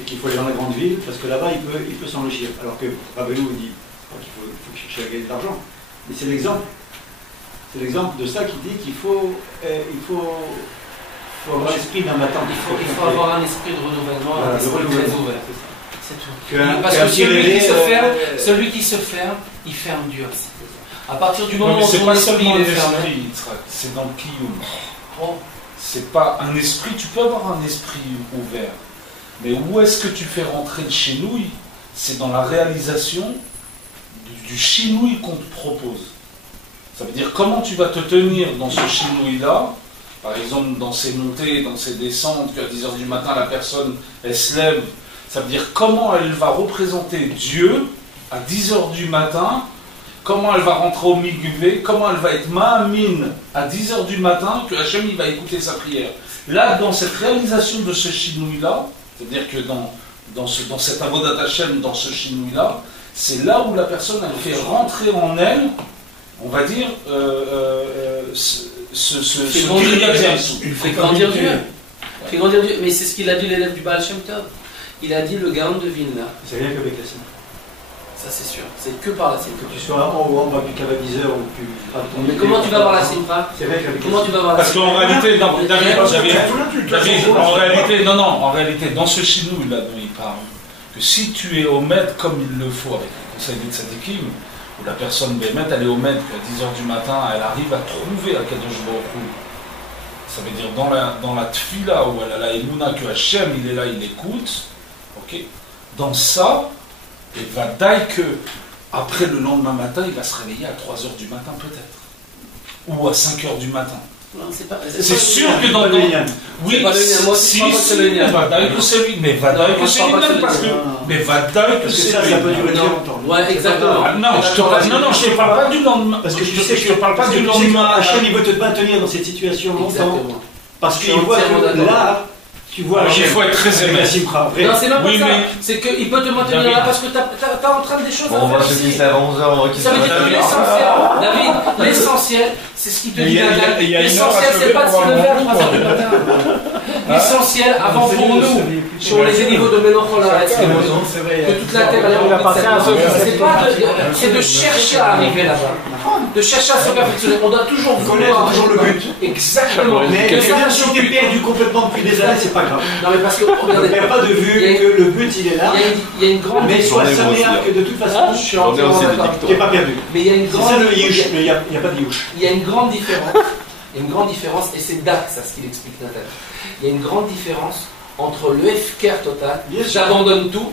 et qu'il faut aller dans la grande ville, parce que là-bas il peut s'enrichir. Alors que Rabbeinu dit qu'il faut chercher à gagner de l'argent. Mais c'est l'exemple. C'est l'exemple de ça qui dit qu'il faut avoir l'esprit d'un battant. Il faut avoir un esprit de renouvellement, un esprit très ouvert. C'est tout. Parce que celui qui se ferme, il ferme Dieu. À partir du moment où c'est ton pas esprit seulement est fermé, l'esprit, c'est dans le kiyum. C'est pas un esprit, tu peux avoir un esprit ouvert. Mais où est-ce que tu fais rentrer le chinouille? C'est dans la réalisation du chinouille qu'on te propose. Ça veut dire comment tu vas te tenir dans ce chinouille-là, par exemple dans ces montées, dans ces descentes, qu'à 10h du matin la personne elle se lève, ça veut dire comment elle va représenter Dieu à 10h du matin, comment elle va rentrer au migvé, comment elle va être ma'amine à 10h du matin, que Hachem il va écouter sa prière. Là, dans cette réalisation de ce chinouille-là, c'est-à-dire que dans cet avodat Hachem, dans ce chinouille-là, c'est là où la personne elle fait rentrer en elle on va dire, ce fait grandir Dieu. Il fait grandir Dieu. Il fait grandir Dieu. Mais c'est ce qu'il a dit l'élève du Baal Shem Tov. Il a dit le Gaon de Vilna. C'est rien qu'avec la simcha. Ça c'est sûr. C'est que par la simcha. Que tu sois en haut, en bas, plus cavaliseur ou plus. Mais comment tu vas voir la simcha? C'est vrai qu'avec Comment tu vas voir la Parce qu'en réalité, non, en réalité, dans ce chinouille là dont il parle, que si tu es honnête comme il le faut avec le conseil des tzadikim, où la personne bémet, elle est honnête qu'à 10h du matin, elle arrive à trouver à Kadosh Baruch Hu. Ça veut dire dans la tfila où elle a la émouna que Hachem, il est là, il écoute, ok. Dans ça, et va d'ailleurs que après le lendemain matin, il va se réveiller à 3h du matin peut-être, ou à 5h du matin. Non, c'est sûr que dans le oui, moi aussi je pense que c'est le lien. Vadaï que c'est lui, mais Vadaï que c'est lui parce que ça peut durer très longtemps. Ouais, exactement. Non, je te parle pas du lendemain. Parce que tu sais je te parle pas du lendemain. Hachem, il veut te maintenir dans cette situation longtemps. Parce qu'il voit que là, tu vois, il faut être très aimé. Non, c'est pas ça. C'est qu'il peut te maintenir là parce que tu as en train des choses à faire. On va se dire à 11h. Ça veut dire que l'essentiel, David, l'essentiel, c'est ce qui te dit l'essentiel, c'est pas de se lever à 3h du matin. L'essentiel, avant pour nous, sur les niveaux de Ménochola, que toute la terre c'est de chercher à arriver là-bas. De chercher à se perfectionner. On doit toujours vouloir. Toujours le but. Exactement. Mais si tu es perdu complètement depuis des années, c'est pas grave. Non, mais parce que, regardez. Ne perds pas de vue que le but il est là. Il y a une grande. Mais sois certain que de toute façon, je suis entièrement d'accord. Tu n'es pas perdu. Mais il y a une grande. C'est ça le yush, mais il n'y a pas de yush. Il y a une grande différence. Il y a une grande différence, et c'est Dak, ça, ce qu'il explique Nathalie. Il y a une grande différence entre le FKR total, j'abandonne tout,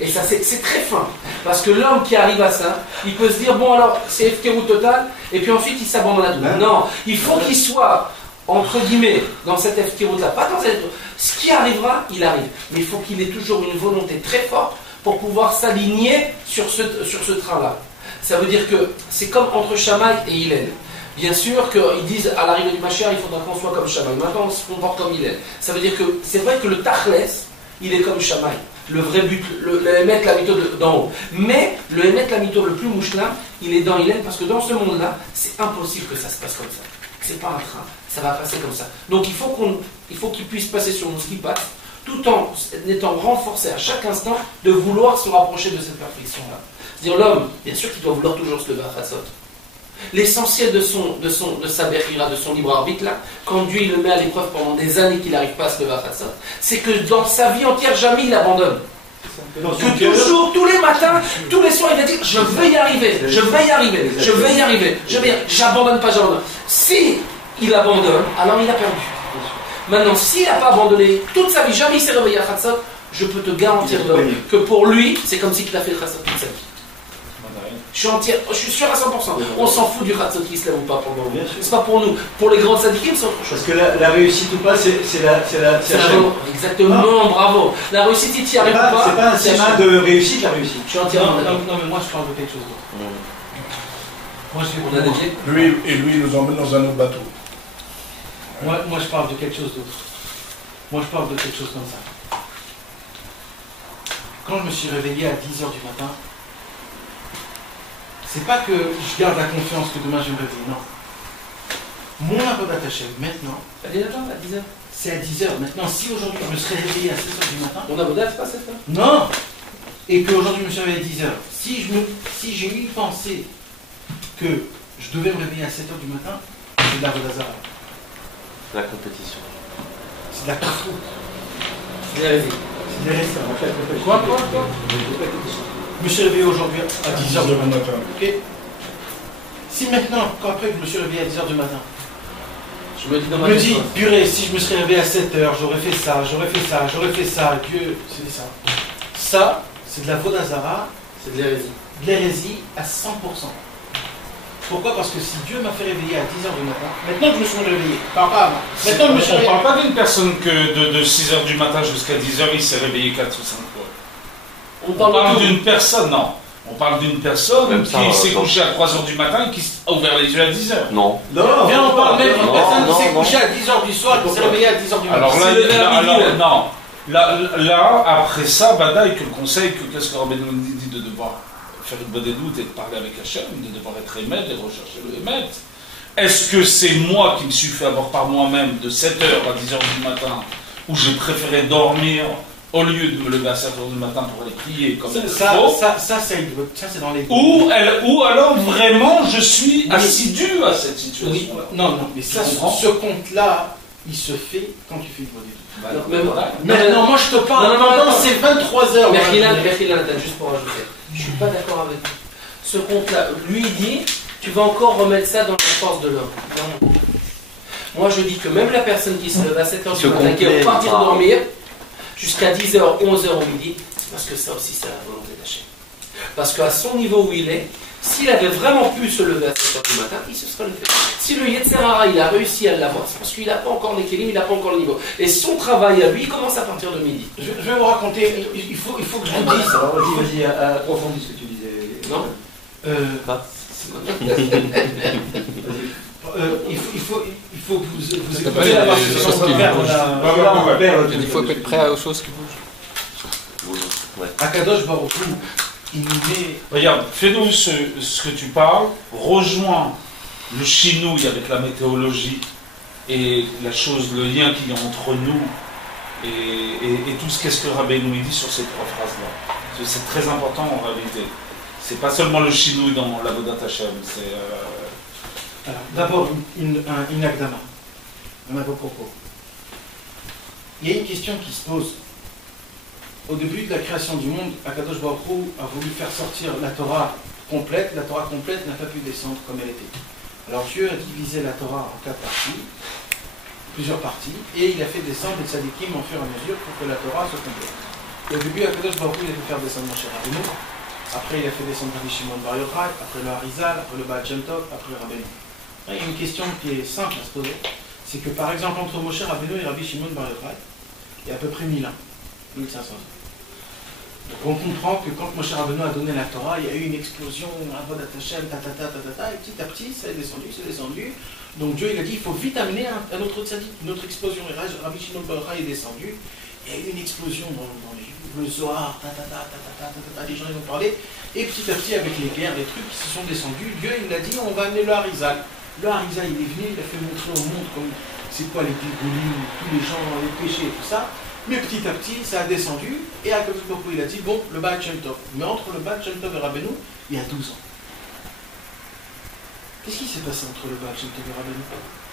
et ça c'est très fin. Parce que l'homme qui arrive à ça, il peut se dire, bon alors c'est FKR total, et puis ensuite il s'abandonne à tout. Non, il faut qu'il soit, entre guillemets, dans cette FKR là, pas dans cette. Ce qui arrivera, il arrive. Mais il faut qu'il ait toujours une volonté très forte pour pouvoir s'aligner sur ce train-là. Ça veut dire que c'est comme entre Shammai et Hillel. Bien sûr qu'ils disent à l'arrivée du Mashiach, il faudra qu'on soit comme Shammai. Maintenant, on se comporte comme Hillel. Ça veut dire que c'est vrai que le Tachles, il est comme Shammai. Le vrai but, le Emet Lamito d'en haut. Mais le Emet Lamito le plus mouchlam, il est dans Hillel parce que dans ce monde-là, c'est impossible que ça se passe comme ça. C'est pas un train, ça va passer comme ça. Donc il faut qu'il puisse passer sur ce qui passe, tout en étant renforcé à chaque instant de vouloir se rapprocher de cette perfection-là. C'est-à-dire l'homme, bien sûr qu'il doit vouloir toujours se lever à Chassot. L'essentiel de sa berira, de son libre arbitre là, quand Dieu il le met à l'épreuve pendant des années qu'il n'arrive pas à se lever à Chassot, c'est que dans sa vie entière, jamais il abandonne. Que toujours, tous les matins, tous les soirs, il va dire je vais y arriver, je vais y arriver, je vais y arriver, j'abandonne pas, j'abandonne. Si il abandonne, alors il a perdu. Maintenant, s'il n'a pas abandonné toute sa vie, jamais il s'est réveillé à Chassot, je peux te garantir que pour lui, c'est comme s'il a fait le Chassot toute sa vie. Je suis sûr à 100%. On s'en fout du Chatzot qui se lève ou pas pour nous. C'est pas pour nous. Pour les grands sadikim, c'est autre chose. Parce que la réussite ou pas, c'est la exactement, bravo. La réussite, il t'y arrive pas. C'est pas un schéma de réussite, la réussite. Je suis entièrement d'accord. Non, mais moi je parle de quelque chose d'autre. On a des pieds. Lui il nous emmène dans un autre bateau. Moi je parle de quelque chose d'autre. Moi je parle de quelque chose comme ça. Quand je me suis réveillé à 10h du matin, c'est pas que je garde la confiance que demain je vais me réveiller, non. Mon Avodat Hashem, maintenant, elle est là, à 10h. C'est à 10h. Maintenant, si aujourd'hui je me serais réveillé à 6h du matin. Mon Avodat, c'est pas cette heure. Non. Et qu'aujourd'hui je me suis réveillé à 10h. Si j'ai eu pensé que je devais me réveiller à 7h du matin, c'est de la Vodazara. C'est la compétition. C'est de la carreau. C'est de la réveil. C'est de la réveil. Quoi Je me suis réveillé aujourd'hui à 10h du matin. Ok. Si maintenant, après que je me suis réveillé à 10h du matin, je me dis, purée, si je me serais réveillé à 7h, j'aurais fait ça, Dieu, c'est ça. Ça, c'est de la Vodazara, c'est de l'hérésie. De l'hérésie à 100%. Pourquoi? Parce que si Dieu m'a fait réveiller à 10h du matin, maintenant que je me suis réveillé, pas avant. Maintenant que je me suis réveillé. On parle pas d'une personne que de 6h du matin jusqu'à 10h, il s'est réveillé 4 ou 5 fois. On parle d'une personne, non. On parle d'une personne qui s'est couchée à 3h du matin et qui a ouvert les yeux à 10h. Non. Non, viens, on parle même d'une personne qui s'est couchée à 10h du soir et qui s'est réveillée à 10h du matin. Alors là, après ça, Badaï, que le conseil, qu'est-ce que Rabbi nous dit de devoir faire une bonne doute et de parler avec Hachem, de devoir être émet, de rechercher le émet. Est-ce que c'est moi qui me suis fait avoir par moi-même de 7h à 10h du matin, où j'ai préféré dormir au lieu de me lever à 7h du matin pour aller prier comme il faut, ça c'est dans les... ou alors vraiment je suis assidu à cette situation. Oui. Non, mais ça, ce compte-là, il se fait quand tu fais une bonne étude. Non, moi je te parle, non, c'est 23h. Merchilan, juste pour rajouter, je suis pas d'accord avec vous. Ce compte-là, lui dit, tu vas encore remettre ça dans la force de l'homme. Non. Moi je dis que même la personne qui se lève à 7h du matin, qui va partir dormir, jusqu'à 10h, 11h au midi, c'est parce que ça aussi c'est la volonté d'Hachem. Parce qu'à son niveau où il est, s'il avait vraiment pu se lever à 7h du matin, il se serait levé. Si le Yetzer Hara, il a réussi à l'avoir, c'est parce qu'il n'a pas encore les kélim, il n'a pas encore le niveau. Et son travail à lui, il commence à partir de midi. Je vais vous raconter, il faut que je vous dise. Alors vas-y, approfondis ce que tu disais. Non il faut que vous écoutez la participation de perdre. Il faut être prêt aux choses qui bougent. Akadosh Baruch Hu, il nous met... Regarde, fais-nous ce que tu parles, rejoins le chinouille avec la météorologie et la chose, le lien qu'il y a entre nous et tout ce qu'est-ce que Rabbeinu dit sur ces trois phrases-là. C'est très important en réalité. C'est pas seulement le chinouille dans la Vodat Hashem, c'est... D'abord, une akdama, un avant-propos. Il y a une question qui se pose. Au début de la création du monde, Akadosh Baruch Hu a voulu faire sortir la Torah complète. La Torah complète n'a pas pu descendre comme elle était. Alors Dieu a divisé la Torah en 4 parties, plusieurs parties, et il a fait descendre les tzadikim en fur et à mesure pour que la Torah soit complète. Au début, Akadosh Baruch Hu, il a fait faire descendre Moshe Rabbeinu. Après, il a fait descendre Rabbi Shimon Bar Yochai, après le Harizal, après le Baal Shem Tov, après le Rabbeinu. Il y a une question qui est simple à se poser, c'est que par exemple entre Moshe Rabbeinu et Rabbi Shimon Bar Yochai, il y a à peu près 1000 ans, 1500 ans. Donc on comprend que quand Moshe Rabbeinu a donné la Torah, il y a eu une explosion, Avodat Hashem, et petit à petit, ça est descendu. Donc Dieu il a dit, il faut vite amener un autre tzaddik, une autre explosion. Et Rabbi Shimon Bar Yochai est descendu, il y a eu une explosion dans le Zohar, les gens ils ont parlé, et petit à petit avec les guerres, les trucs qui se sont descendus, Dieu il a dit, on va amener le Harizal. Le Harizal il est venu, il a fait montrer au monde comme c'est quoi les Gilgulim, tous les gens, les péchés et tout ça. Mais petit à petit, ça a descendu, et à Akadosh Baruch Hu, il a dit, bon, le Baal Shem Tov. Mais entre le Baal Shem Tov et Rabbeinu, il y a 12 ans. Qu'est-ce qui s'est passé entre le Baal Shem Tov et Rabbeinu?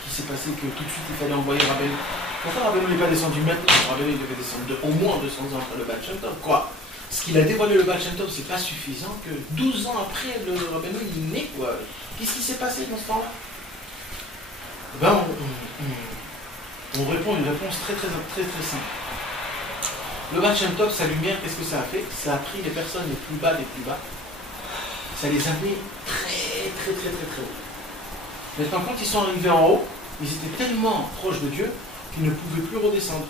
Qui s'est passé que tout de suite, il fallait envoyer Rabbeinu? Pourquoi Rabbeinu n'est pas descendu maintenant? Rabbeinu, il devait descendre de au moins 200 ans après le Baal Shem Tov. Quoi? Ce qu'il a dévoilé le Baal Shem Tov, c'est pas suffisant que 12 ans après, le Rabbeinu, il naît, quoi. Qu'est-ce qui s'est passé dans ce temps-là? Ben, on répond une réponse très simple. Le Baal Shem Tov, sa lumière, qu'est-ce que ça a fait? Ça a pris les personnes les plus bas, ça les a mis très haut. Maintenant, quand ils sont arrivés en haut, ils étaient tellement proches de Dieu qu'ils ne pouvaient plus redescendre.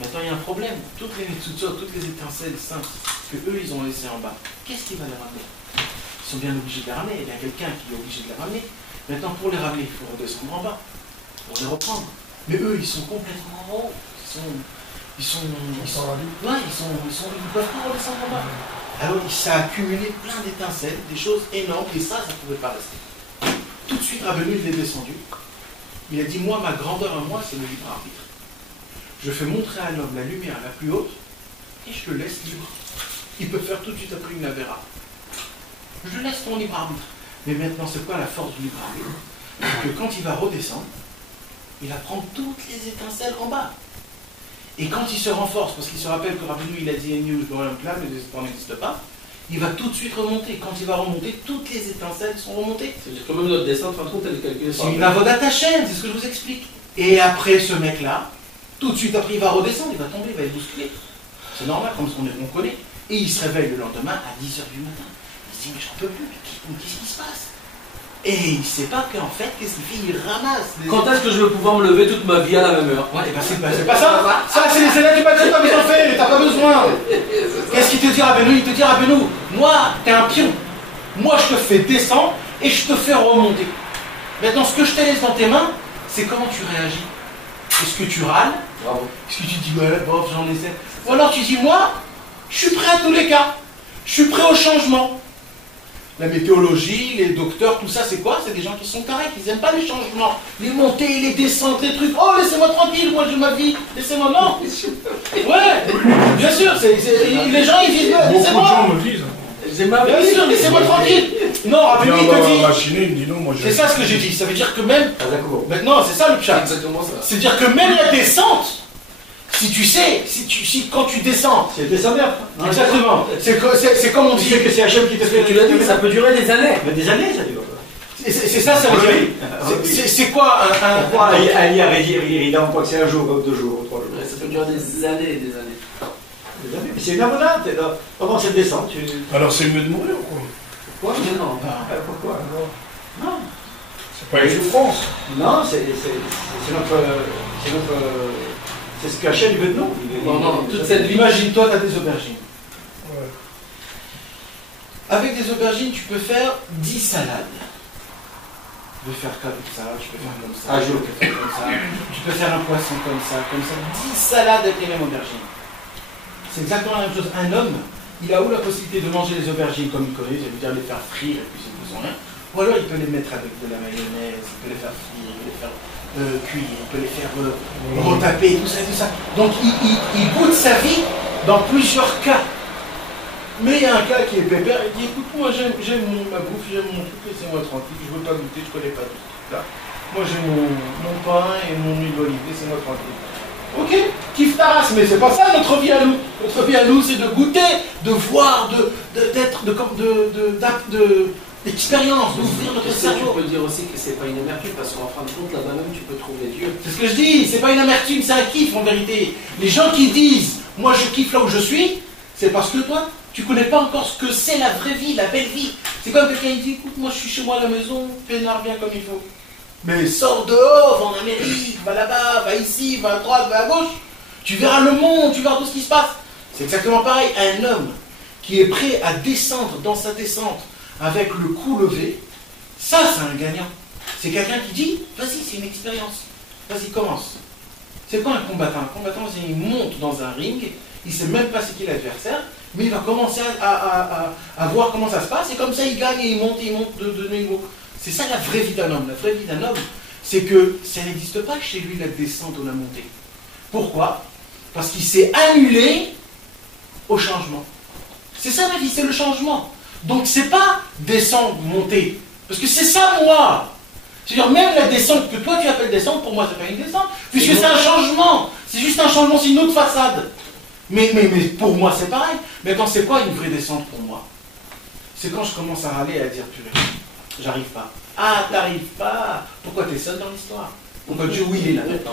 Maintenant, il y a un problème. Toutes les netzutzot, toutes les étincelles saintes que eux, ils ont laissées en bas, qu'est-ce qui va les ramener? Ils sont bien obligés de les ramener. Il y a quelqu'un qui est obligé de les ramener. Maintenant, pour les ramener, il faut redescendre en bas, pour les reprendre. Mais eux, ils sont complètement en haut. Ils ne peuvent pas redescendre en bas. Alors, ça a accumulé plein d'étincelles, des choses énormes, et ça ne pouvait pas rester. Tout de suite, Rabbeinu, il est descendu. Il a dit, moi, ma grandeur à moi, c'est le libre arbitre. Je fais montrer à l'homme la lumière la plus haute, et je le laisse libre. Il peut faire tout de suite après une avéra. Je laisse ton libre arbitre. Mais maintenant, c'est quoi la force du libre arbitre? C'est que quand il va redescendre, il va prendre toutes les étincelles en bas. Et quand il se renforce, parce qu'il se rappelle que Rabbeinu il a dit le désespoir n'existe pas, il va tout de suite remonter. Quand il va remonter, toutes les étincelles sont remontées. C'est-à-dire que même notre descente, fin de compte, elle est calculée. C'est une avodat Hashem, c'est ce que je vous explique. Et après ce mec-là, tout de suite après il va redescendre, il va tomber, il va être bousculé. C'est normal, comme on connaît. Et il se réveille le lendemain à 10h du matin. Il se dit, mais j'en peux plus, qu'est-ce qui se passe? Et il ne sait pas qu'en fait, qu'est-ce qu'il fait? Il ramasse. Quand est-ce que je vais pouvoir me lever toute ma vie à la même heure? Ouais, c'est pas ça. Ça, c'est les élèves du bâtiment comme ils ont fait. T'as pas besoin. Qu'est-ce qu'il te dit, Rabbeinu? Il te dit, Rabbeinu, moi, t'es un pion. Moi, je te fais descendre et je te fais remonter. Maintenant, ce que je te laisse dans tes mains, c'est comment tu réagis. Est-ce que tu râles? Bravo. Est-ce que tu dis, ouais, bof, j'en essaie? Ou alors tu dis, moi, je suis prêt à tous les cas. Je suis prêt au changement. La météorologie, les docteurs, tout ça, c'est quoi? C'est des gens qui sont carrés, qui n'aiment pas les changements. Les montées, les descentes, les trucs. Oh, laissez-moi tranquille, moi j'ai ma vie. Laissez-moi, non. Ouais, bien sûr, les gens, ils disent, Beaucoup de laissez-moi. gens me disent. Bien sûr, laissez-moi tranquille. Non, rappelez-moi, il te dit. Machiner, il me dit non, moi je. C'est ça ce que j'ai dit. Ça veut dire que même. Ah, d'accord. Maintenant, c'est ça le C'est chat. exactement ça. C'est-à-dire que même la descente, si tu sais, quand tu descends. C'est descendeur. Exactement. C'est comme on Tu dit. sais que c'est Hachem qui te fait. Tu l'as dit, ça peut durer des années. Mais des années, ça dure. C'est ça, ça veut dire. C'est quoi Pourquoi Ali a il en quoi que c'est un jour, 2 jours, 3 jours. Ouais, ça peut durer des années et des années. Mais c'est une abondante. Comment c'est descend Alors c'est mieux de mourir ou quoi? Pourquoi Mais non. Pourquoi Non. C'est pas une souffrance. Non, c'est notre. C'est ce qu'Hachem veut de nous. Non, toute cette vie. Imagine-toi, tu as des aubergines. Ouais. Avec des aubergines, tu peux faire 10 salades. Tu peux faire comme ça, tu peux faire comme ça, tu peux faire comme ça, tu peux faire un poisson comme ça, 10 salades avec les mêmes aubergines. C'est exactement la même chose. Un homme, il a où la possibilité de manger les aubergines comme il connaît, ça veut dire les faire frire et puis c'est besoin rien. Ou alors il peut les mettre avec de la mayonnaise, il peut les faire frire, il peut les faire cuire, il peut les faire retaper, tout ça. Donc il goûte sa vie dans plusieurs cas. Mais il y a un cas qui est pépère, il dit écoute, moi j'aime ma bouffe, j'aime mon truc, laissez-moi tranquille, je ne veux pas goûter, je ne connais pas tout ça. Moi j'ai mon pain et mon huile d'olive, laissez-moi tranquille. Ok, kiffe ta race, mais c'est pas ça notre vie à nous. Notre vie à nous, c'est de goûter, de voir, d'expérience, d'ouvrir notre cerveau. Tu peux dire aussi que c'est pas une amertume, parce qu'en fin de compte, là-bas même, tu peux trouver Dieu. C'est ce que je dis, c'est pas une amertume, c'est un kiff en vérité. Les gens qui disent, moi je kiffe là où je suis, c'est parce que toi, tu connais pas encore ce que c'est la vraie vie, la belle vie. C'est comme quelqu'un qui dit, écoute, moi je suis chez moi à la maison, peinard bien comme il faut. Mais sors dehors, va en Amérique, va là-bas, va ici, va à droite, va à gauche. Tu verras le monde, tu verras tout ce qui se passe. C'est exactement pareil. Un homme qui est prêt à descendre dans sa descente avec le cou levé, ça c'est un gagnant. C'est quelqu'un qui dit, vas-y, c'est une expérience. Vas-y, commence. C'est quoi un combattant? Un combattant, c'est il monte dans un ring, il ne sait même pas c'est qui l'adversaire, mais il va commencer à voir comment ça se passe, et comme ça il gagne et il monte de niveau. C'est ça la vraie vie d'un homme. La vraie vie d'un homme, c'est que ça n'existe pas chez lui la descente ou la montée. Pourquoi? Parce qu'il s'est annulé au changement. C'est ça la vie, c'est le changement. Donc c'est pas descendre, monter. Parce que c'est ça moi. C'est-à-dire même la descente que toi tu appelles descente, pour moi c'est pas une descente, puisque c'est un changement. C'est juste un changement, c'est une autre façade. Mais pour moi c'est pareil. Mais quand c'est quoi une vraie descente pour moi? C'est quand je commence à râler et à dire purée. J'arrive pas. Ah, t'arrives pas. Pourquoi t'es seul dans l'histoire? Pourquoi Dieu, oui, il est là maintenant.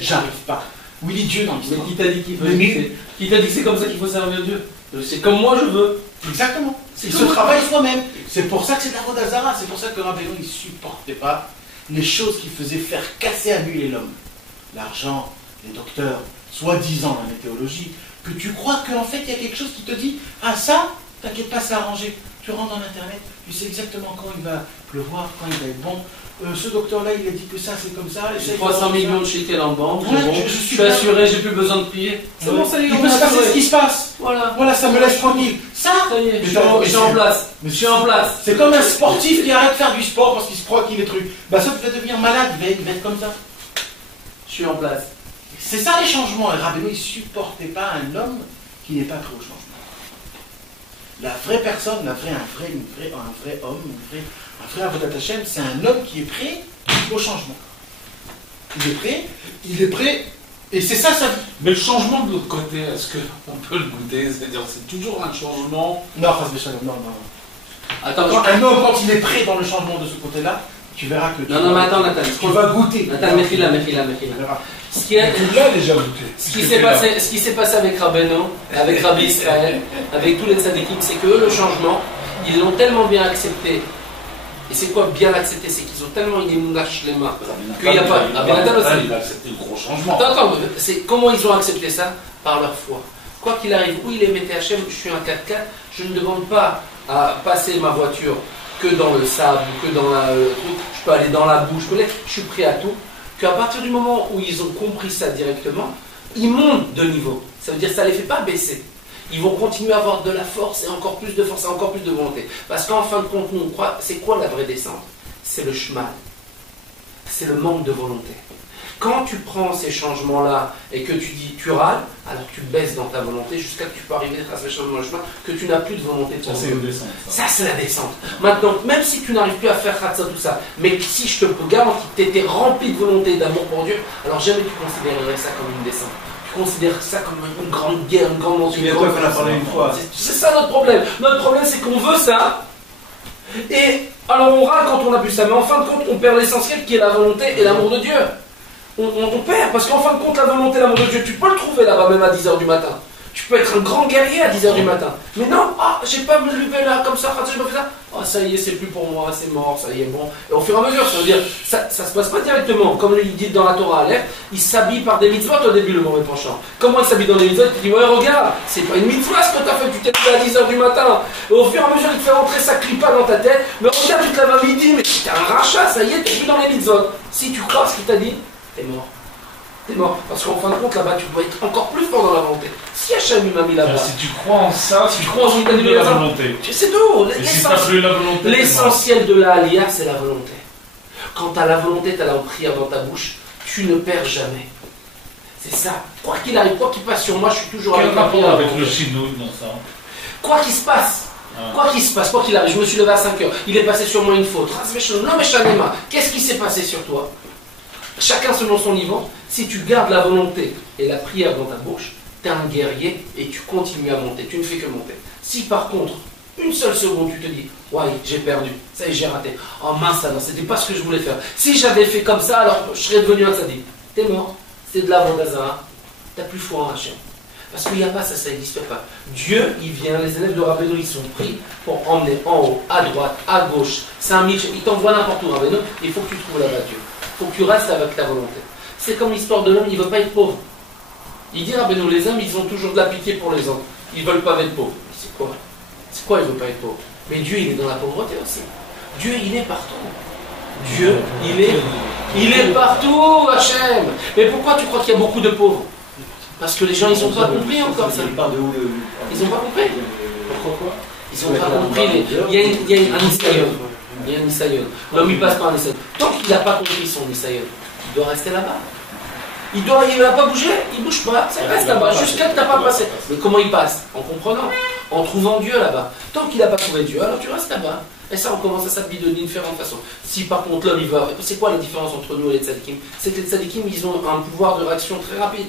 J'arrive pas. Oui, il est Dieu dans l'histoire. Mais qui t'a dit qui t'a dit que c'est comme ça qu'il faut servir Dieu? C'est comme moi je veux. Exactement. Il se travaille soi-même. C'est pour ça que c'est la Vodazara. C'est pour ça que Rabbeinu, il ne supportait pas les choses qui faisaient faire casser à lui et l'homme. L'argent, les docteurs, soi-disant la météorologie. Que tu crois qu'en fait, il y a quelque chose qui te dit ah, ça, t'inquiète pas, c'est arrangé. Tu rentres dans Internet, tu sais exactement quand il va pleuvoir, quand il va être bon. Ce docteur-là, il a dit que ça, c'est comme ça. J'ai 300 millions de shekels en banque, Ouais, bon, je suis assuré, j'ai plus besoin de prier. C'est bon, ça y est, il peut se passer ce qui se passe. Voilà, ça me laisse tranquille. Ça, y est, je suis en place. Je suis en place. C'est comme un sportif qui arrête de faire du sport parce qu'il se croit qu'il est truc. Bah ça, tu vas devenir malade, il va être comme ça. Je suis en place. C'est ça les changements. Et Rabbeinu, il ne supportait pas un homme qui n'est pas prêt au changement. La vraie personne, un vrai homme, un vrai Avodat Hashem, c'est un homme qui est prêt au changement. Il est prêt, et c'est ça sa vie. Mais le changement de l'autre côté, est-ce qu'on peut le goûter? C'est-à-dire, c'est toujours un changement. Non, non. Attends, un homme, quand il est prêt dans le changement de ce côté-là, tu verras que non, mais attends, Nathan. Tu vas goûter. Nathan, méfie-la. Tu l'as déjà goûté. Ce qui s'est passé avec Rabbeinu, avec Rabbi Israël, avec tous les tzadikim, c'est que eux, le changement, ils l'ont tellement bien accepté. Et c'est quoi bien accepté? C'est qu'ils ont tellement une émounache les mains qu'il n'y a pas. Il a accepté le gros changement. Attends, c'est comment ils ont accepté ça? Par leur foi. Quoi qu'il arrive, où il est metté Hachem, je suis un 4x4, je ne demande pas à passer ma voiture que dans le sable, que dans le truc, je peux aller dans la boue, je suis prêt à tout. Qu'à partir du moment où ils ont compris ça directement, ils montent de niveau. Ça veut dire que ça ne les fait pas baisser. ils vont continuer à avoir de la force et encore plus de force et encore plus de volonté. Parce qu'en fin de compte, nous on croit, c'est quoi la vraie descente? C'est le chemin. C'est le manque de volonté. Quand tu prends ces changements-là et que tu dis tu râles, alors tu baisses dans ta volonté jusqu'à ce que tu peux arriver à ce changement de chemin, que tu n'as plus de volonté pour Ça, c'est une descente. ça, c'est la descente. Maintenant, même si tu n'arrives plus à faire ça, tout ça, mais si je te garantis que tu étais rempli de volonté, d'amour pour Dieu, alors jamais tu considérerais ça comme une descente. Tu considères ça comme une grande guerre, une grande montée. Souviens-toi qu'on a parlé une fois. C'est ça notre problème. Notre problème, c'est qu'on veut ça. Et alors on râle quand on a plus ça, mais en fin de compte, on perd l'essentiel qui est la volonté et l'amour de Dieu. On perd, parce qu'en fin de compte, la volonté et l'amour de Dieu, tu peux le trouver là-bas, même à 10h du matin. Tu peux être un grand guerrier à 10h du matin. Mais non, j'ai pas me lever là, comme ça, j'ai pas fait ça. Ça y est, c'est plus pour moi, c'est mort, ça y est, bon. Et au fur et à mesure, ça veut dire, ça se passe pas directement. Comme il dit dans la Torah, Aleph, il s'habille par des mitzvot au début, le mauvais penchant. Comment il s'habille dans les mitzvot? Il dit, ouais, regarde, c'est pas une mitzvah ce que t'as fait, tu t'es levé à 10h du matin. Et au fur et à mesure, il te fait rentrer sa clipa dans ta tête. Mais regarde, tu te lèves à midi, mais t'es un rachat, ça y est, t'es plus dans les mitzvot. Si tu crois ce qu'il t'a dit, t'es mort. T'es mort. Parce qu'en fin de compte, là-bas, tu dois être encore plus fort dans la volonté. Si Hachem m'a mis là-bas. Si tu crois en ça, si tu crois en ce qu'il t'a dit, la volonté. C'est tout. Et si t'as plus la volonté. L'essentiel de la Aliyah, c'est la volonté. Quand t'as la volonté, t'as la prière dans ta bouche, tu ne perds jamais. C'est ça. Quoi qu'il arrive, quoi qu'il passe sur moi, je suis toujours avec la prière. Avec le chinois dans ça. Quoi qu'il se passe. Quoi qu'il se passe, quoi qu'il arrive, je me suis levé à 5h, il est passé sur moi une faute. Non mais Shanema, qu'est-ce qui s'est passé sur toi? Chacun selon son niveau, si tu gardes la volonté et la prière dans ta bouche, tu es un guerrier et tu continues à monter, tu ne fais que monter. Si par contre, une seule seconde, tu te dis, ouais, j'ai perdu, ça y est, j'ai raté, oh mince, alors c'était pas ce que je voulais faire. Si j'avais fait comme ça, alors je serais devenu un sadique. T'es mort, c'est de la Vodazara, t'as plus foi en Hachem. Parce qu'il n'y a pas ça, ça n'existe pas. Dieu, il vient, les élèves de Rabbeinu, ils sont pris pour emmener en haut, à droite, à gauche. C'est un Mitch, il t'envoie n'importe où, Rabbeinu, il faut que tu trouves là-bas Dieu. Il faut que tu restes avec ta volonté. C'est comme l'histoire de l'homme, il ne veut pas être pauvre. Il dit, Rabbeinu, les hommes, ils ont toujours de la pitié pour les autres. Ils ne veulent pas être pauvres. C'est quoi? C'est quoi, il ne veut pas être pauvre? Mais Dieu, il est dans la pauvreté aussi. Dieu, il est partout. Dieu, il est partout, Hachem. Mais pourquoi tu crois qu'il y a beaucoup de pauvres? Parce que les gens, ils n'ont pas compris encore ça. Ils n'ont pas compris. Pourquoi? Ils n'ont pas compris. Il y a un Nisayon. Il y a un Nisayon. L'homme, il passe par un Nisayon. Tant qu'il n'a pas compris son Nisayon, il doit rester là-bas. Il ne va pas bouger, il ne bouge pas. Ça reste là-bas, jusqu'à ce que tu n'as pas passé. Mais comment il passe? En comprenant, en trouvant Dieu là-bas. Tant qu'il n'a pas trouvé Dieu, alors tu restes là-bas. Et ça, on commence à s'habiller de différentes façons. Si par contre l'homme, il va. C'est quoi la différence entre nous et les tzadikim? C'est que les tzadikim, ils ont un pouvoir de réaction très rapide.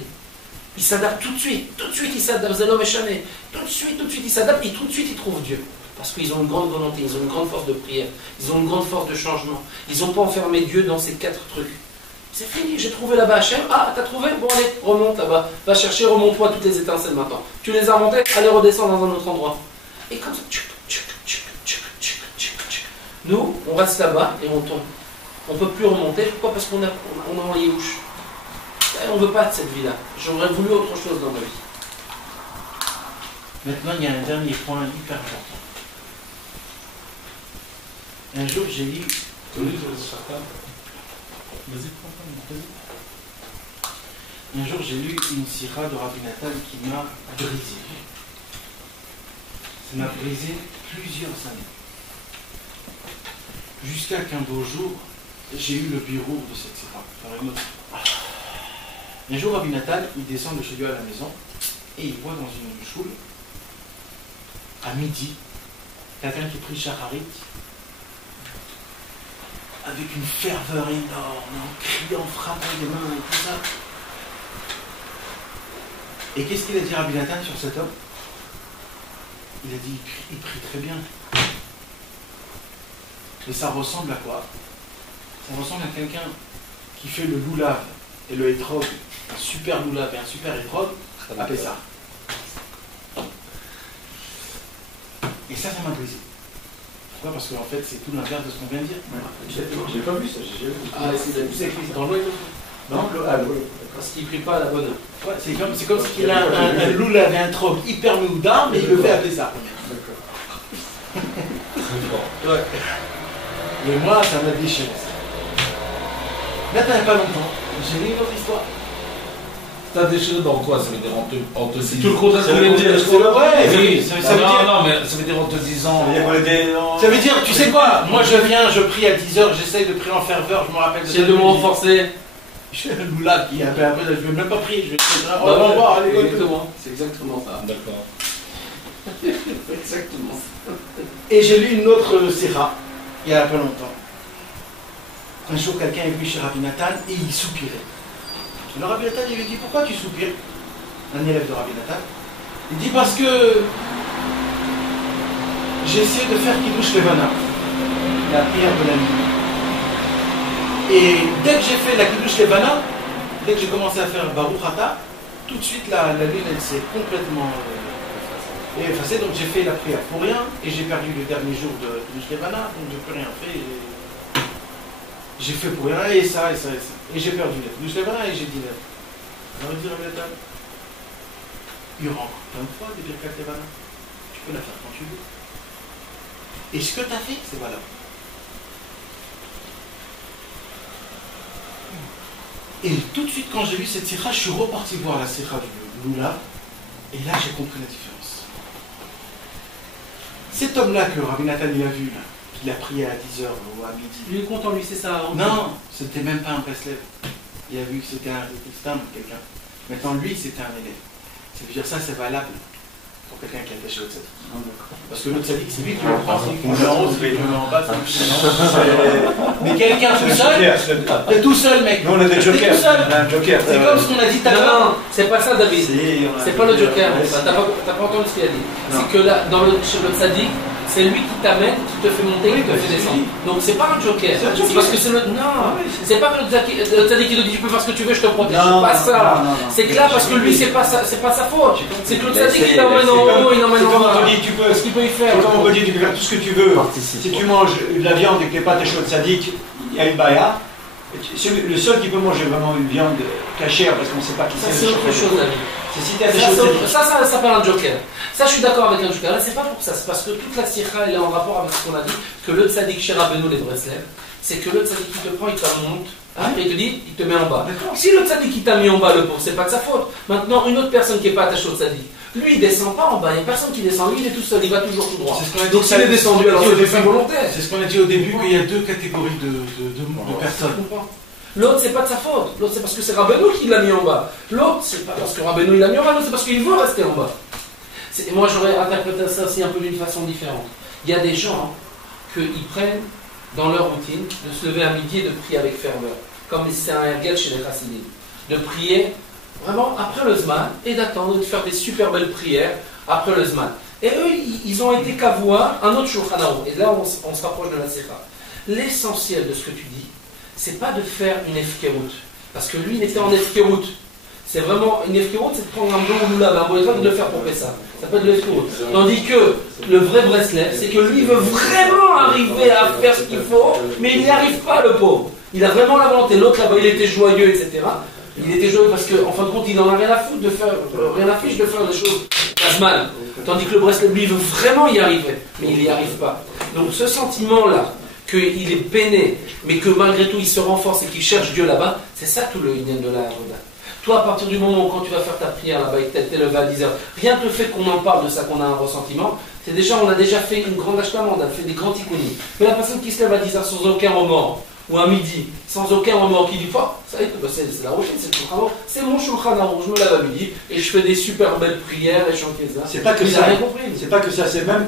Ils s'adaptent tout de suite ils s'adaptent, Zénom et Chané. Tout de suite ils s'adaptent et tout de suite ils trouvent Dieu. Parce qu'ils ont une grande volonté, ils ont une grande force de prière, ils ont une grande force de changement. Ils n'ont pas enfermé Dieu dans ces 4 trucs. C'est fini, j'ai trouvé là-bas Hachem. Ah, t'as trouvé? Bon, allez, remonte là-bas. Va chercher, remonte-toi toutes les étincelles maintenant. Tu les as remontées, allez redescendre dans un autre endroit. Et comme ça, nous, on reste là-bas et on tombe. On ne peut plus remonter. Pourquoi? Parce qu'on a un Yéhouch. On ne veut pas de cette vie-là. J'aurais voulu autre chose dans ma vie. Maintenant, il y a un dernier point hyper important. Un jour, j'ai lu. Un jour, j'ai lu une sira de Rabbi Nathan qui m'a brisé. Ça m'a brisé plusieurs années. Jusqu'à qu'un beau jour, j'ai eu le bureau de cette sira. Un jour, Rabbi Nathan, il descend de chez lui à la maison et il voit dans une choule, à midi, quelqu'un qui prie Shacharit avec une ferveur énorme, en criant, frappant des mains et tout ça. Et qu'est-ce qu'il a dit Rabbi Nathan sur cet homme? Il a dit, il prie très bien. Mais ça ressemble à quoi? Ça ressemble à quelqu'un qui fait le loulav et le hétrog, un super loulav et un super hétrog, à Pessah. Et ça m'a brisé. Pourquoi? Parce qu'en fait, c'est tout l'inverse de ce qu'on vient de dire. J'ai pas vu ça, j'ai jamais vu. Ah, c'est écrit dans l'eau. Non, l'eau. Parce qu'il ne prie pas à la bonne heure. Ouais, c'est comme s'il a un loulav et un trog hyper méouda, mais il le fait à Pessah. D'accord. Ouais. Et moi, ça m'a déchiré. Là, il n'y a pas longtemps, j'ai lu une autre histoire. T'as déchiré dans quoi? Ça veut dire en te C'est tout le contraire Ça qu'on veut vient de dire dire. c'est le vrai. Oui, ça veut dire. Non, mais ça veut dire en te disant. Ça veut dire qu'on était dans- Ça veut dire, tu sais quoi? Moi je viens, je prie à 10h, j'essaye de prier en ferveur, je me rappelle de C'est de me renforcer. Je suis un loulard qui après, je vais même pas prier, je vais prier. Bah, Au revoir, allez, exactement. C'est exactement ça. D'accord. Exactement ça. Et j'ai lu une autre sira, il y a pas longtemps. Un jour, quelqu'un est venu chez Rabbi Nathan et il soupirait. Et le Rabbi Nathan, il lui dit, pourquoi tu soupires? Un élève de Rabbi Nathan. Il dit, parce que j'ai essayé de faire Kiddush Levana, la prière de la nuit. Et dès que j'ai fait la Kiddush Levana, dès que j'ai commencé à faire Baruch Ata, tout de suite la lune, elle s'est complètement effacée. Donc j'ai fait la prière pour rien et j'ai perdu le dernier jour de Kiddush Levana, donc j'ai plus rien fait. J'ai fait pour rien et ça et ça et ça. Et j'ai perdu la Kiddush Levana et j'ai dit là. On aurait dit Rabbi Nathan, il y aura encore plein de fois des Birkat Levana. Tu peux la faire quand tu veux. Et ce que tu as fait, c'est valable. Et tout de suite, quand j'ai vu cette sikha, je suis reparti voir la sikha du Lula, et là, j'ai compris la différence. Cet homme-là que Rabbi Nathan il a vu, là, qu'il a prié à 10h ou à midi. Lui est content, lui, c'est ça. Non, c'était même pas un Breslev. Il a vu que c'était un quelqu'un. Maintenant, lui, c'était un élève. Ça veut dire ça, c'est valable pour quelqu'un qui a attaché au tzaddik. Parce que le tzaddik, c'est lui qui le prend, c'est lui qui le met en haut, c'est lui qui le met en bas. Mais quelqu'un tout seul, t'es tout seul, mec. Nous, on a des T'es jokers. tout seul. On a un joker. C'est comme ce qu'on a dit tout à l'heure. Non, c'est pas ça, David. C'est pas le joker. T'as pas entendu ce qu'il a dit. C'est que là, chez le tzaddik, c'est lui qui t'amène, qui te fait monter, qui te fait descendre. Donc c'est pas un joker. C'est parce que c'est le. Non, c'est pas que le tzaddik qui te dit tu peux faire ce que tu veux, je te protège. C'est pas ça. C'est que là, parce que lui, c'est pas sa faute. C'est que le tzaddik il l'emmène en haut, il l'emmène en bas. Ce qu'il peut y faire. C'est comme on peut dire, tu peux faire tout ce que tu veux. Si tu manges de la viande et que tu n'es pas attaché au tzaddik, il y a une baya. Le seul qui peut manger vraiment une viande cachère parce qu'on ne sait pas qui Ça, c'est. c'est autre chose, David. C'est si tu es attaché au tzaddik. Ça s'appelle un joker. Ça, je suis d'accord avec un joker. Là, c'est pas pour ça. C'est parce que toute la sikha, elle est en rapport avec ce qu'on a dit, que le tzaddik chez Rabbeinu les Breslev, c'est que le tzaddik qui te prend, il te remonte, et il te dit, il te met en bas. Si le tzaddik qui t'a mis en bas, le pauvre, c'est pas de sa faute. Maintenant, une autre personne qui n'est pas attachée au tzaddik, lui, il descend pas en bas. Il n'y a personne qui descend. Lui, il est tout seul. Il va toujours tout droit. Donc, s'il est descendu, alors c'est fait volontaire. C'est ce qu'on a dit au début, qu'il y a deux catégories de personnes. L'autre, c'est pas de sa faute. L'autre, c'est parce que c'est Rabbeinu qui l'a mis en bas. L'autre, c'est pas parce que Rabbeinu l'a mis en bas. L'autre, c'est parce qu'il veut rester en bas. Moi, j'aurais interprété ça aussi un peu d'une façon différente. Il y a des gens qu'ils prennent dans leur routine de se lever à midi et de prier avec ferveur. Comme c'est un ergel chez les chassidim. De prier vraiment après le Zman et d'attendre de faire des super belles prières après le Zman. Et eux, ils ont été qu'à voir un autre Shulchan Aruch. Et là, on se rapproche de la Sikha. L'essentiel de ce que tu dis, c'est pas de faire une efkerout. Parce que lui, il était en efkerout. C'est vraiment une efkerout, c'est de prendre un blanc ou là, un bon et de le faire pour ça. Ça s'appelle de l'efkerout. Tandis que le vrai Breslev, c'est que lui, il veut vraiment arriver à faire ce qu'il faut, mais il n'y arrive pas, le pauvre. Il a vraiment la volonté. L'autre là-bas, il était joyeux, etc. Il était joyeux parce qu'en fin de compte, il n'en a rien à foutre de faire, rien à fiche de faire des choses mal. Tandis que le Breslev, lui, veut vraiment y arriver, mais il n'y arrive pas. Donc ce sentiment-là, qu'il est peiné, mais que malgré tout il se renforce et qu'il cherche Dieu là-bas, c'est ça tout le Inyan de la Avoda. Toi, à partir du moment où quand tu vas faire ta prière là-bas, il t'es levé à 10h, rien que le fait qu'on en parle de ça, qu'on a un ressentiment, c'est déjà, on a déjà fait une grande ashtamande, on a fait des grands tikkunim. Mais la personne qui se lève à 10h sans aucun remords, ou à midi, sans aucun remords, qui dit pas, ça y est, c'est la routine, c'est le Shulchan Aruch, c'est mon Shulchan Aruch, je me lève à midi et je fais des super belles prières et chanter ça. C'est pas que il ça. a rien compris. C'est pas que ça, c'est même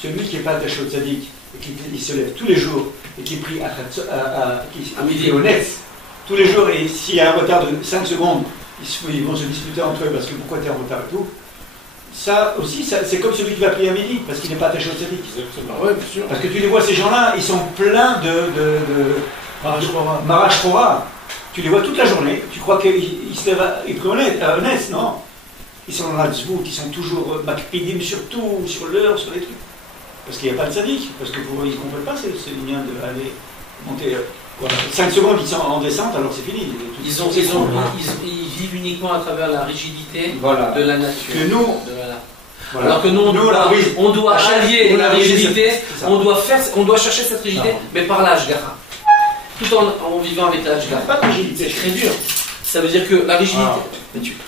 celui qui n'est pas attaché au tzaddik et qui se lève tous les jours et qui prie à midi au Netz tous les jours, et s'il y a un retard de 5 secondes, ils vont se disputer entre eux parce que pourquoi tu es en retard et tout. Ça aussi, c'est comme celui qui va prier à midi parce qu'il n'est pas attaché au tzaddik. Ouais, bien sûr. Parce que tu les vois, ces gens-là, ils sont pleins de Marash Chora. Tu les vois toute la journée. Tu crois qu'ils se lèvent, ils prient au Netz, non? Ils sont dans la tzvout, ils sont toujours makpidim sur tout, sur l'heure, sur les trucs. Parce qu'il n'y a pas de tzaddik, parce que pour eux, ils ne comprennent pas ces liens d'aller monter. Voilà. 5 secondes, ils sont en descente, alors c'est fini. Ils vivent uniquement à travers la rigidité voilà. de la nature. Que nous, voilà. Alors que nous, on doit allier la rigidité, on doit chercher cette rigidité, mais par l'ashgacha. Tout en vivant avec l'ashgacha. pas de rigidité. C'est très dur. Ça veut dire que la rigidité,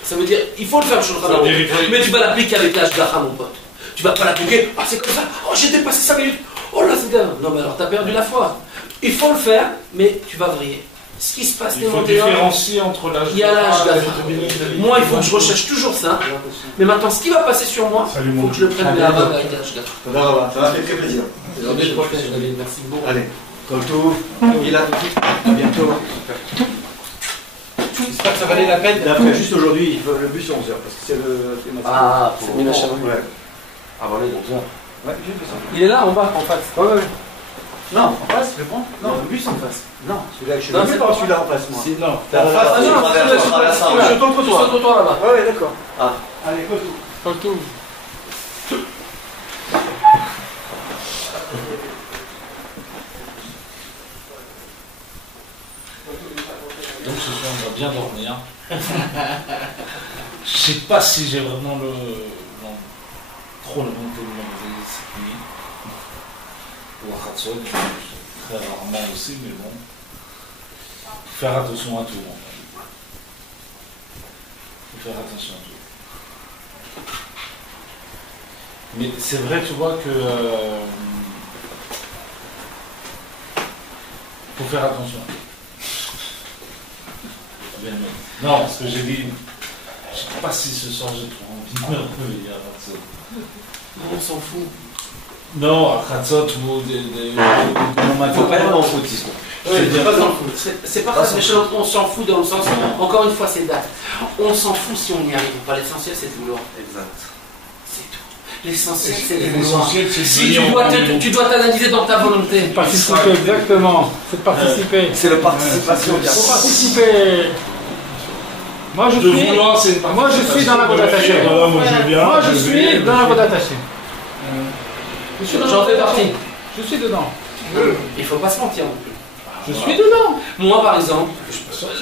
ça veut dire, il faut le faire sur le Shulchan Aruch, mais tu vas l'appliquer avec l'Ashgacha, mon pote. Tu vas pas l'appliquer, ah c'est comme ça, oh j'ai dépassé 5 minutes, oh là c'est bien. Non mais alors t'as perdu la foi. Il faut le faire, mais tu vas vriller. Ce qui se passe il faut différencier entre l'Ashgacha. Il y a l'Ashgacha. Moi il faut que je recherche toujours ça. Mais maintenant ce qui va passer sur moi, il faut que je le prenne bien avant avec l'Ashgacha. Ça m'a fait très plaisir. Merci beaucoup. Allez, Koltou, il a à bientôt. J'espère que ça valait la peine. Et après, juste aujourd'hui, le bus à 11h, parce que c'est le. Ah, pour le le ouais. Avant les 11h. Ouais, j'ai fait ça. Il est là en bas, en face. Ouais. Non, en face, je prends. Non, le bus en face. Non, celui-là, je suis là. C'est pas celui-là en face, moi. C'est non. En face, Ah non, je suis contre toi. Sur toi là-bas. Ouais, d'accord. Ah. Allez, Koltou. Koltou. Donc ce soir, on va bien dormir. Je sais pas si j'ai vraiment trop la volonté de me réveiller cette nuit. Ou à Khatsod, très rarement aussi, mais bon. Faut faire attention à tout. Faut faire attention à tout. Mais c'est vrai, tu vois, que faut faire attention à tout. Non, parce que j'ai dit, je sais pas si ce soir j'ai trop envie de me réveiller à Khatsot. On s'en fout. Non, à Khatsot ou Il faut pas être dans le fautisme. C'est pas parce que on s'en fout dans le sens, encore une fois c'est date. On s'en fout si on y arrive ou pas, l'essentiel c'est de vouloir. Exact. C'est tout. L'essentiel c'est de vouloir. L'essentiel, c'est de Si venir tu dois t'analyser dans ta volonté. Participer, exactement. C'est de participer. C'est la participation. Il faut participer. Moi je de suis, vouloir, c'est une moi je suis dans la voie d'attaché. Voilà, moi je viens. Moi je suis dans la voie d'attaché. J'en fais partie. Je suis dedans. Il faut pas se mentir non plus. Je suis dedans. Moi par exemple,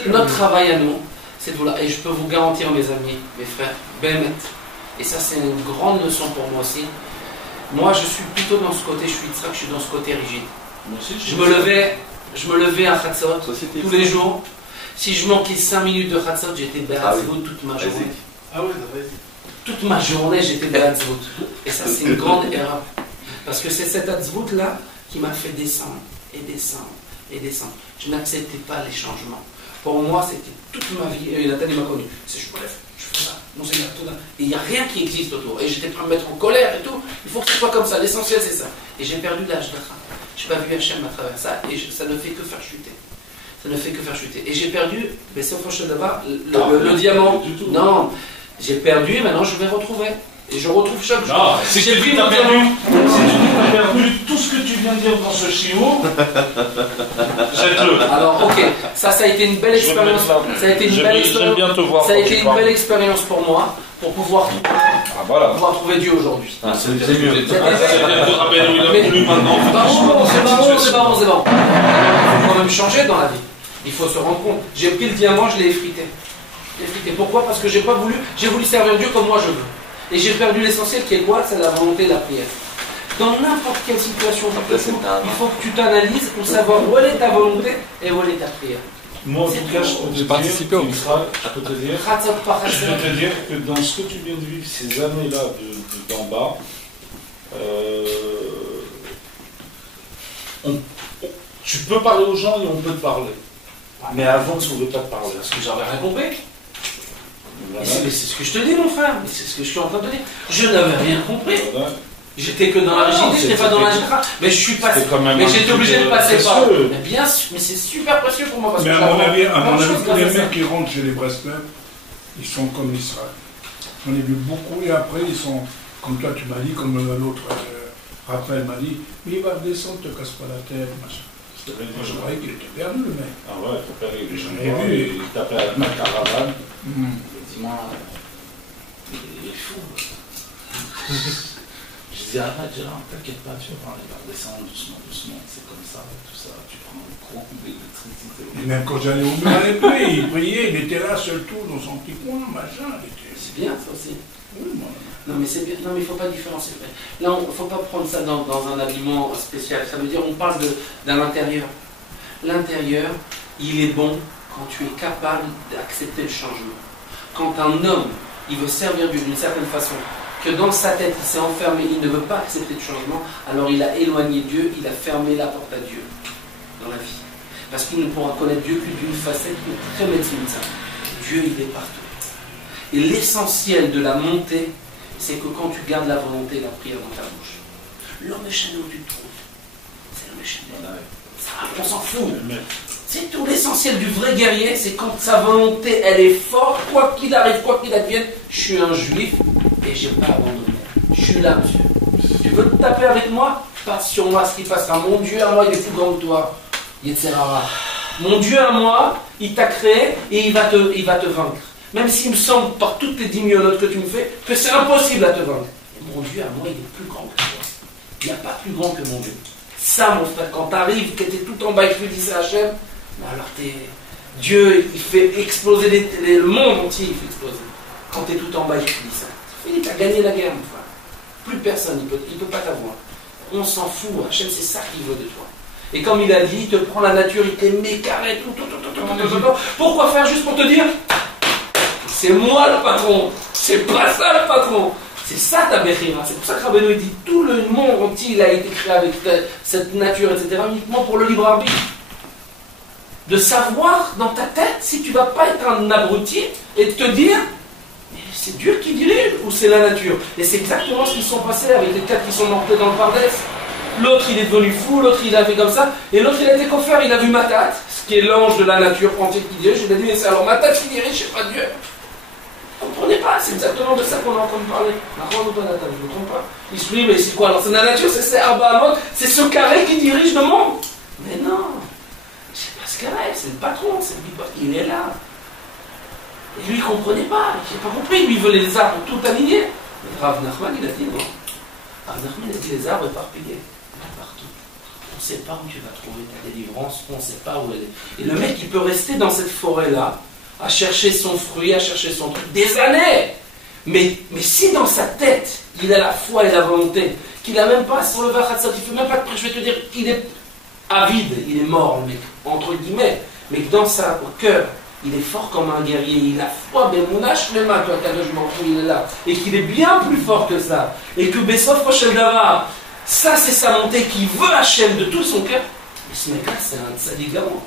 notre travail à nous, c'est de vouloir. Et je peux vous garantir mes amis, mes frères, Bémet. Et ça c'est une grande leçon pour moi aussi. Moi je suis plutôt dans ce côté, je suis dans ce côté rigide. Moi aussi, Je me levais à Khatsot tous les jours. Si je manquais 5 minutes de Khatsot, j'étais Be'atzvut toute ma journée. Ah ouais, vas-y. Toute ma journée, j'étais Be'atzvut. Et ça, c'est une grande erreur. Parce que c'est cette Atzvut là qui m'a fait descendre, et descendre, et descendre. Je n'acceptais pas les changements. Pour moi, c'était toute ma vie. Et Nathan, il m'a connu. C'est je me lève, je fais ça, mon Seigneur, tout ça. Et il n'y a rien qui existe autour. Et j'étais prêt à me mettre en colère et tout. Il faut que ce soit comme ça. L'essentiel, c'est ça. Et j'ai perdu l'âge d'Achra. Je n'ai pas vu Hachem à travers ça. Et ça ne fait que faire chuter. Ça ne fait que faire chuter. Et j'ai perdu, mais c'est au fond d'abord, le diamant. Non, j'ai perdu et maintenant je vais retrouver. Et je retrouve chaque jour. Non, si tu as perdu tout ce que tu viens de dire dans ce chiot, jette-le. Alors, ok, ça a été une belle expérience. Ça a été une belle expérience. J'aime bien te voir. Ça a été une belle expérience pour moi, pour pouvoir trouver Dieu aujourd'hui. Ah, c'est mieux. C'est bon. C'est bon. Il faut quand même changer dans la vie. Il faut se rendre compte. J'ai pris le diamant, je l'ai effrité. Pourquoi? Parce que j'ai voulu servir Dieu comme moi je veux. Et j'ai perdu l'essentiel qui est quoi? C'est la volonté de la prière. Dans n'importe quelle situation, il faut que tu t'analyses pour savoir où est ta volonté et où est ta prière. Moi, en tout cas, je peux te dire que dans ce que tu viens de vivre, ces années-là d'en bas, tu peux parler aux gens et on peut te parler. Mais avant, tu ne pouvais pas te parler. Parce que j'avais rien compris. Mais c'est ce que je te dis, mon frère. Mais c'est ce que je suis en train de te dire. Je n'avais rien compris. Voilà. J'étais que dans la rigidité, je n'étais pas dans la gêne. Mais je suis passé. Mais j'étais obligé de passer par. Mais bien sûr, mais c'est super précieux pour moi. Parce mais que à mon avis, tous les mecs qui rentrent chez les Breslov, ils sont comme Israël. J'en ai vu beaucoup et après ils sont, comme toi tu m'as dit, comme l'autre, Raphaël m'a dit, mais il va descendre, te casse pas la tête, machin. Moi je croyais qu'il était perdu le mec. Ah ouais, il tapait vu. Il tapait avec ma caravane. Effectivement, il est fou. Je disais, arrête, Gérard, t'inquiète pas, tu vas descendre doucement, c'est comme ça, tout ça, tu prends le courant, l'électricité. Et même quand j'allais au mur avec lui, il priait, il était là seul tout dans son petit coin, machin. C'est bien ça aussi. Oui, moi. Non mais c'est bien, non mais il ne faut pas différencier. Là, il ne faut pas prendre ça dans un habillement spécial. Ça veut dire on parle d'un intérieur. L'intérieur, il est bon quand tu es capable d'accepter le changement. Quand un homme, il veut servir Dieu d'une certaine façon, que dans sa tête, il s'est enfermé, il ne veut pas accepter le changement, alors il a éloigné Dieu, il a fermé la porte à Dieu dans la vie. Parce qu'il ne pourra connaître Dieu que d'une facette très médecine. Dieu, il est partout. Et l'essentiel de la montée, c'est que quand tu gardes la volonté et la prière dans ta bouche, l'homme est chané où tu te trouves. C'est l'homme est chané. On s'en fout. C'est tout l'essentiel du vrai guerrier, c'est quand sa volonté, elle est forte, quoi qu'il arrive, quoi qu'il advienne. Je suis un juif et je n'ai pas abandonné. Je suis là, monsieur. Tu veux te taper avec moi? Passe sur moi ce qui passera. Mon Dieu à moi, il est plus grand que toi. Yetzerara. Mon Dieu à moi, il t'a créé et il va te vaincre. Même s'il me semble, par toutes les 10 000 notes que tu me fais, que c'est impossible à te vaincre. Et mon Dieu à moi, il est plus grand que toi. Il n'y a pas plus grand que mon Dieu. Ça, mon frère, quand tu arrives, que tu es tout en bas et que tu dis c'est Hachem, alors Dieu, il fait exploser le monde entier, il fait exploser. Quand tu es tout en bas et que tu dis ça, c'est fini, tu as gagné la guerre, mon frère. Plus personne, il ne peut pas t'avoir. On s'en fout, Hachem, c'est ça qu'il veut de toi. Et comme il a dit, il te prend la nature, il te met carré, tout. Pourquoi faire? Juste pour te dire, c'est moi le patron, c'est pas ça le patron. C'est ça ta Bechira. C'est pour ça que Rabbeinu dit tout le monde entier il a été créé avec cette nature, etc., uniquement pour le libre arbitre. De savoir dans ta tête si tu vas pas être un abruti et de te dire c'est Dieu qui dirige ou c'est la nature. Et c'est exactement ce qui sont passés avec les 4 qui sont mortés dans le Pardès. L'autre il est devenu fou, l'autre il a fait comme ça, et l'autre il a été coffert, il a vu Matat, ce qui est l'ange de la nature entière qui dirige. Il a dit mais c'est alors Matat qui dirige, c'est pas Dieu. Vous ne comprenez pas, c'est exactement de ça qu'on est en train de parler. Je ne me trompe pas. Il se dit, mais c'est quoi? Alors c'est la nature, c'est Arba, c'est ce carré qui dirige le monde. Mais non, c'est pas ce carré, c'est le patron, c'est le big, il est là. Et lui, il ne comprenait pas, il n'a pas compris, lui, il veut les arbres tout alignés. Mais Rav Nachman, il a dit non. Rav Nachman, il a dit les arbres éparpillés. Partout. On ne sait pas où tu vas trouver ta délivrance, on ne sait pas où elle est. Et le mec, il peut rester dans cette forêt-là, à chercher son fruit, à chercher son truc, des années. Mais si dans sa tête, il a la foi et la volonté, qu'il n'a même pas sur le Vachatzot, il ne fait même pas de prêche, je vais te dire, il est avide, il est mort, le mec, entre guillemets, mais que dans sa cœur, il est fort comme un guerrier, il a foi, mais mon âge, les mains, toi, Kadosh Baruch Hu, il est là, et qu'il est bien plus fort que ça, et que Bessof Rochel Davar, ça c'est sa montée, qui veut Hachem de tout son cœur, mais ce mec-là, c'est un sadigament.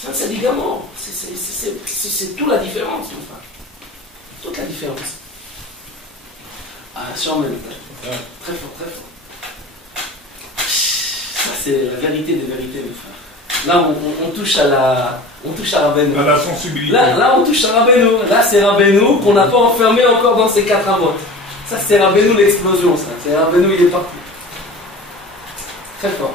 C'est un sadigament. C'est toute la différence, enfin. Toute la différence. Ah, sur même. Très fort, très fort. Ça, c'est la vérité des vérités, mes frères. Là, on touche à Rabbeinu. À la sensibilité. Là, on touche à Rabbeinu. Là, c'est Rabbeinu qu'on n'a pas enfermé encore dans ces 4 amotes. Ça, c'est Rabbeinu l'explosion, ça. C'est Rabbeinu, il est partout. Très fort.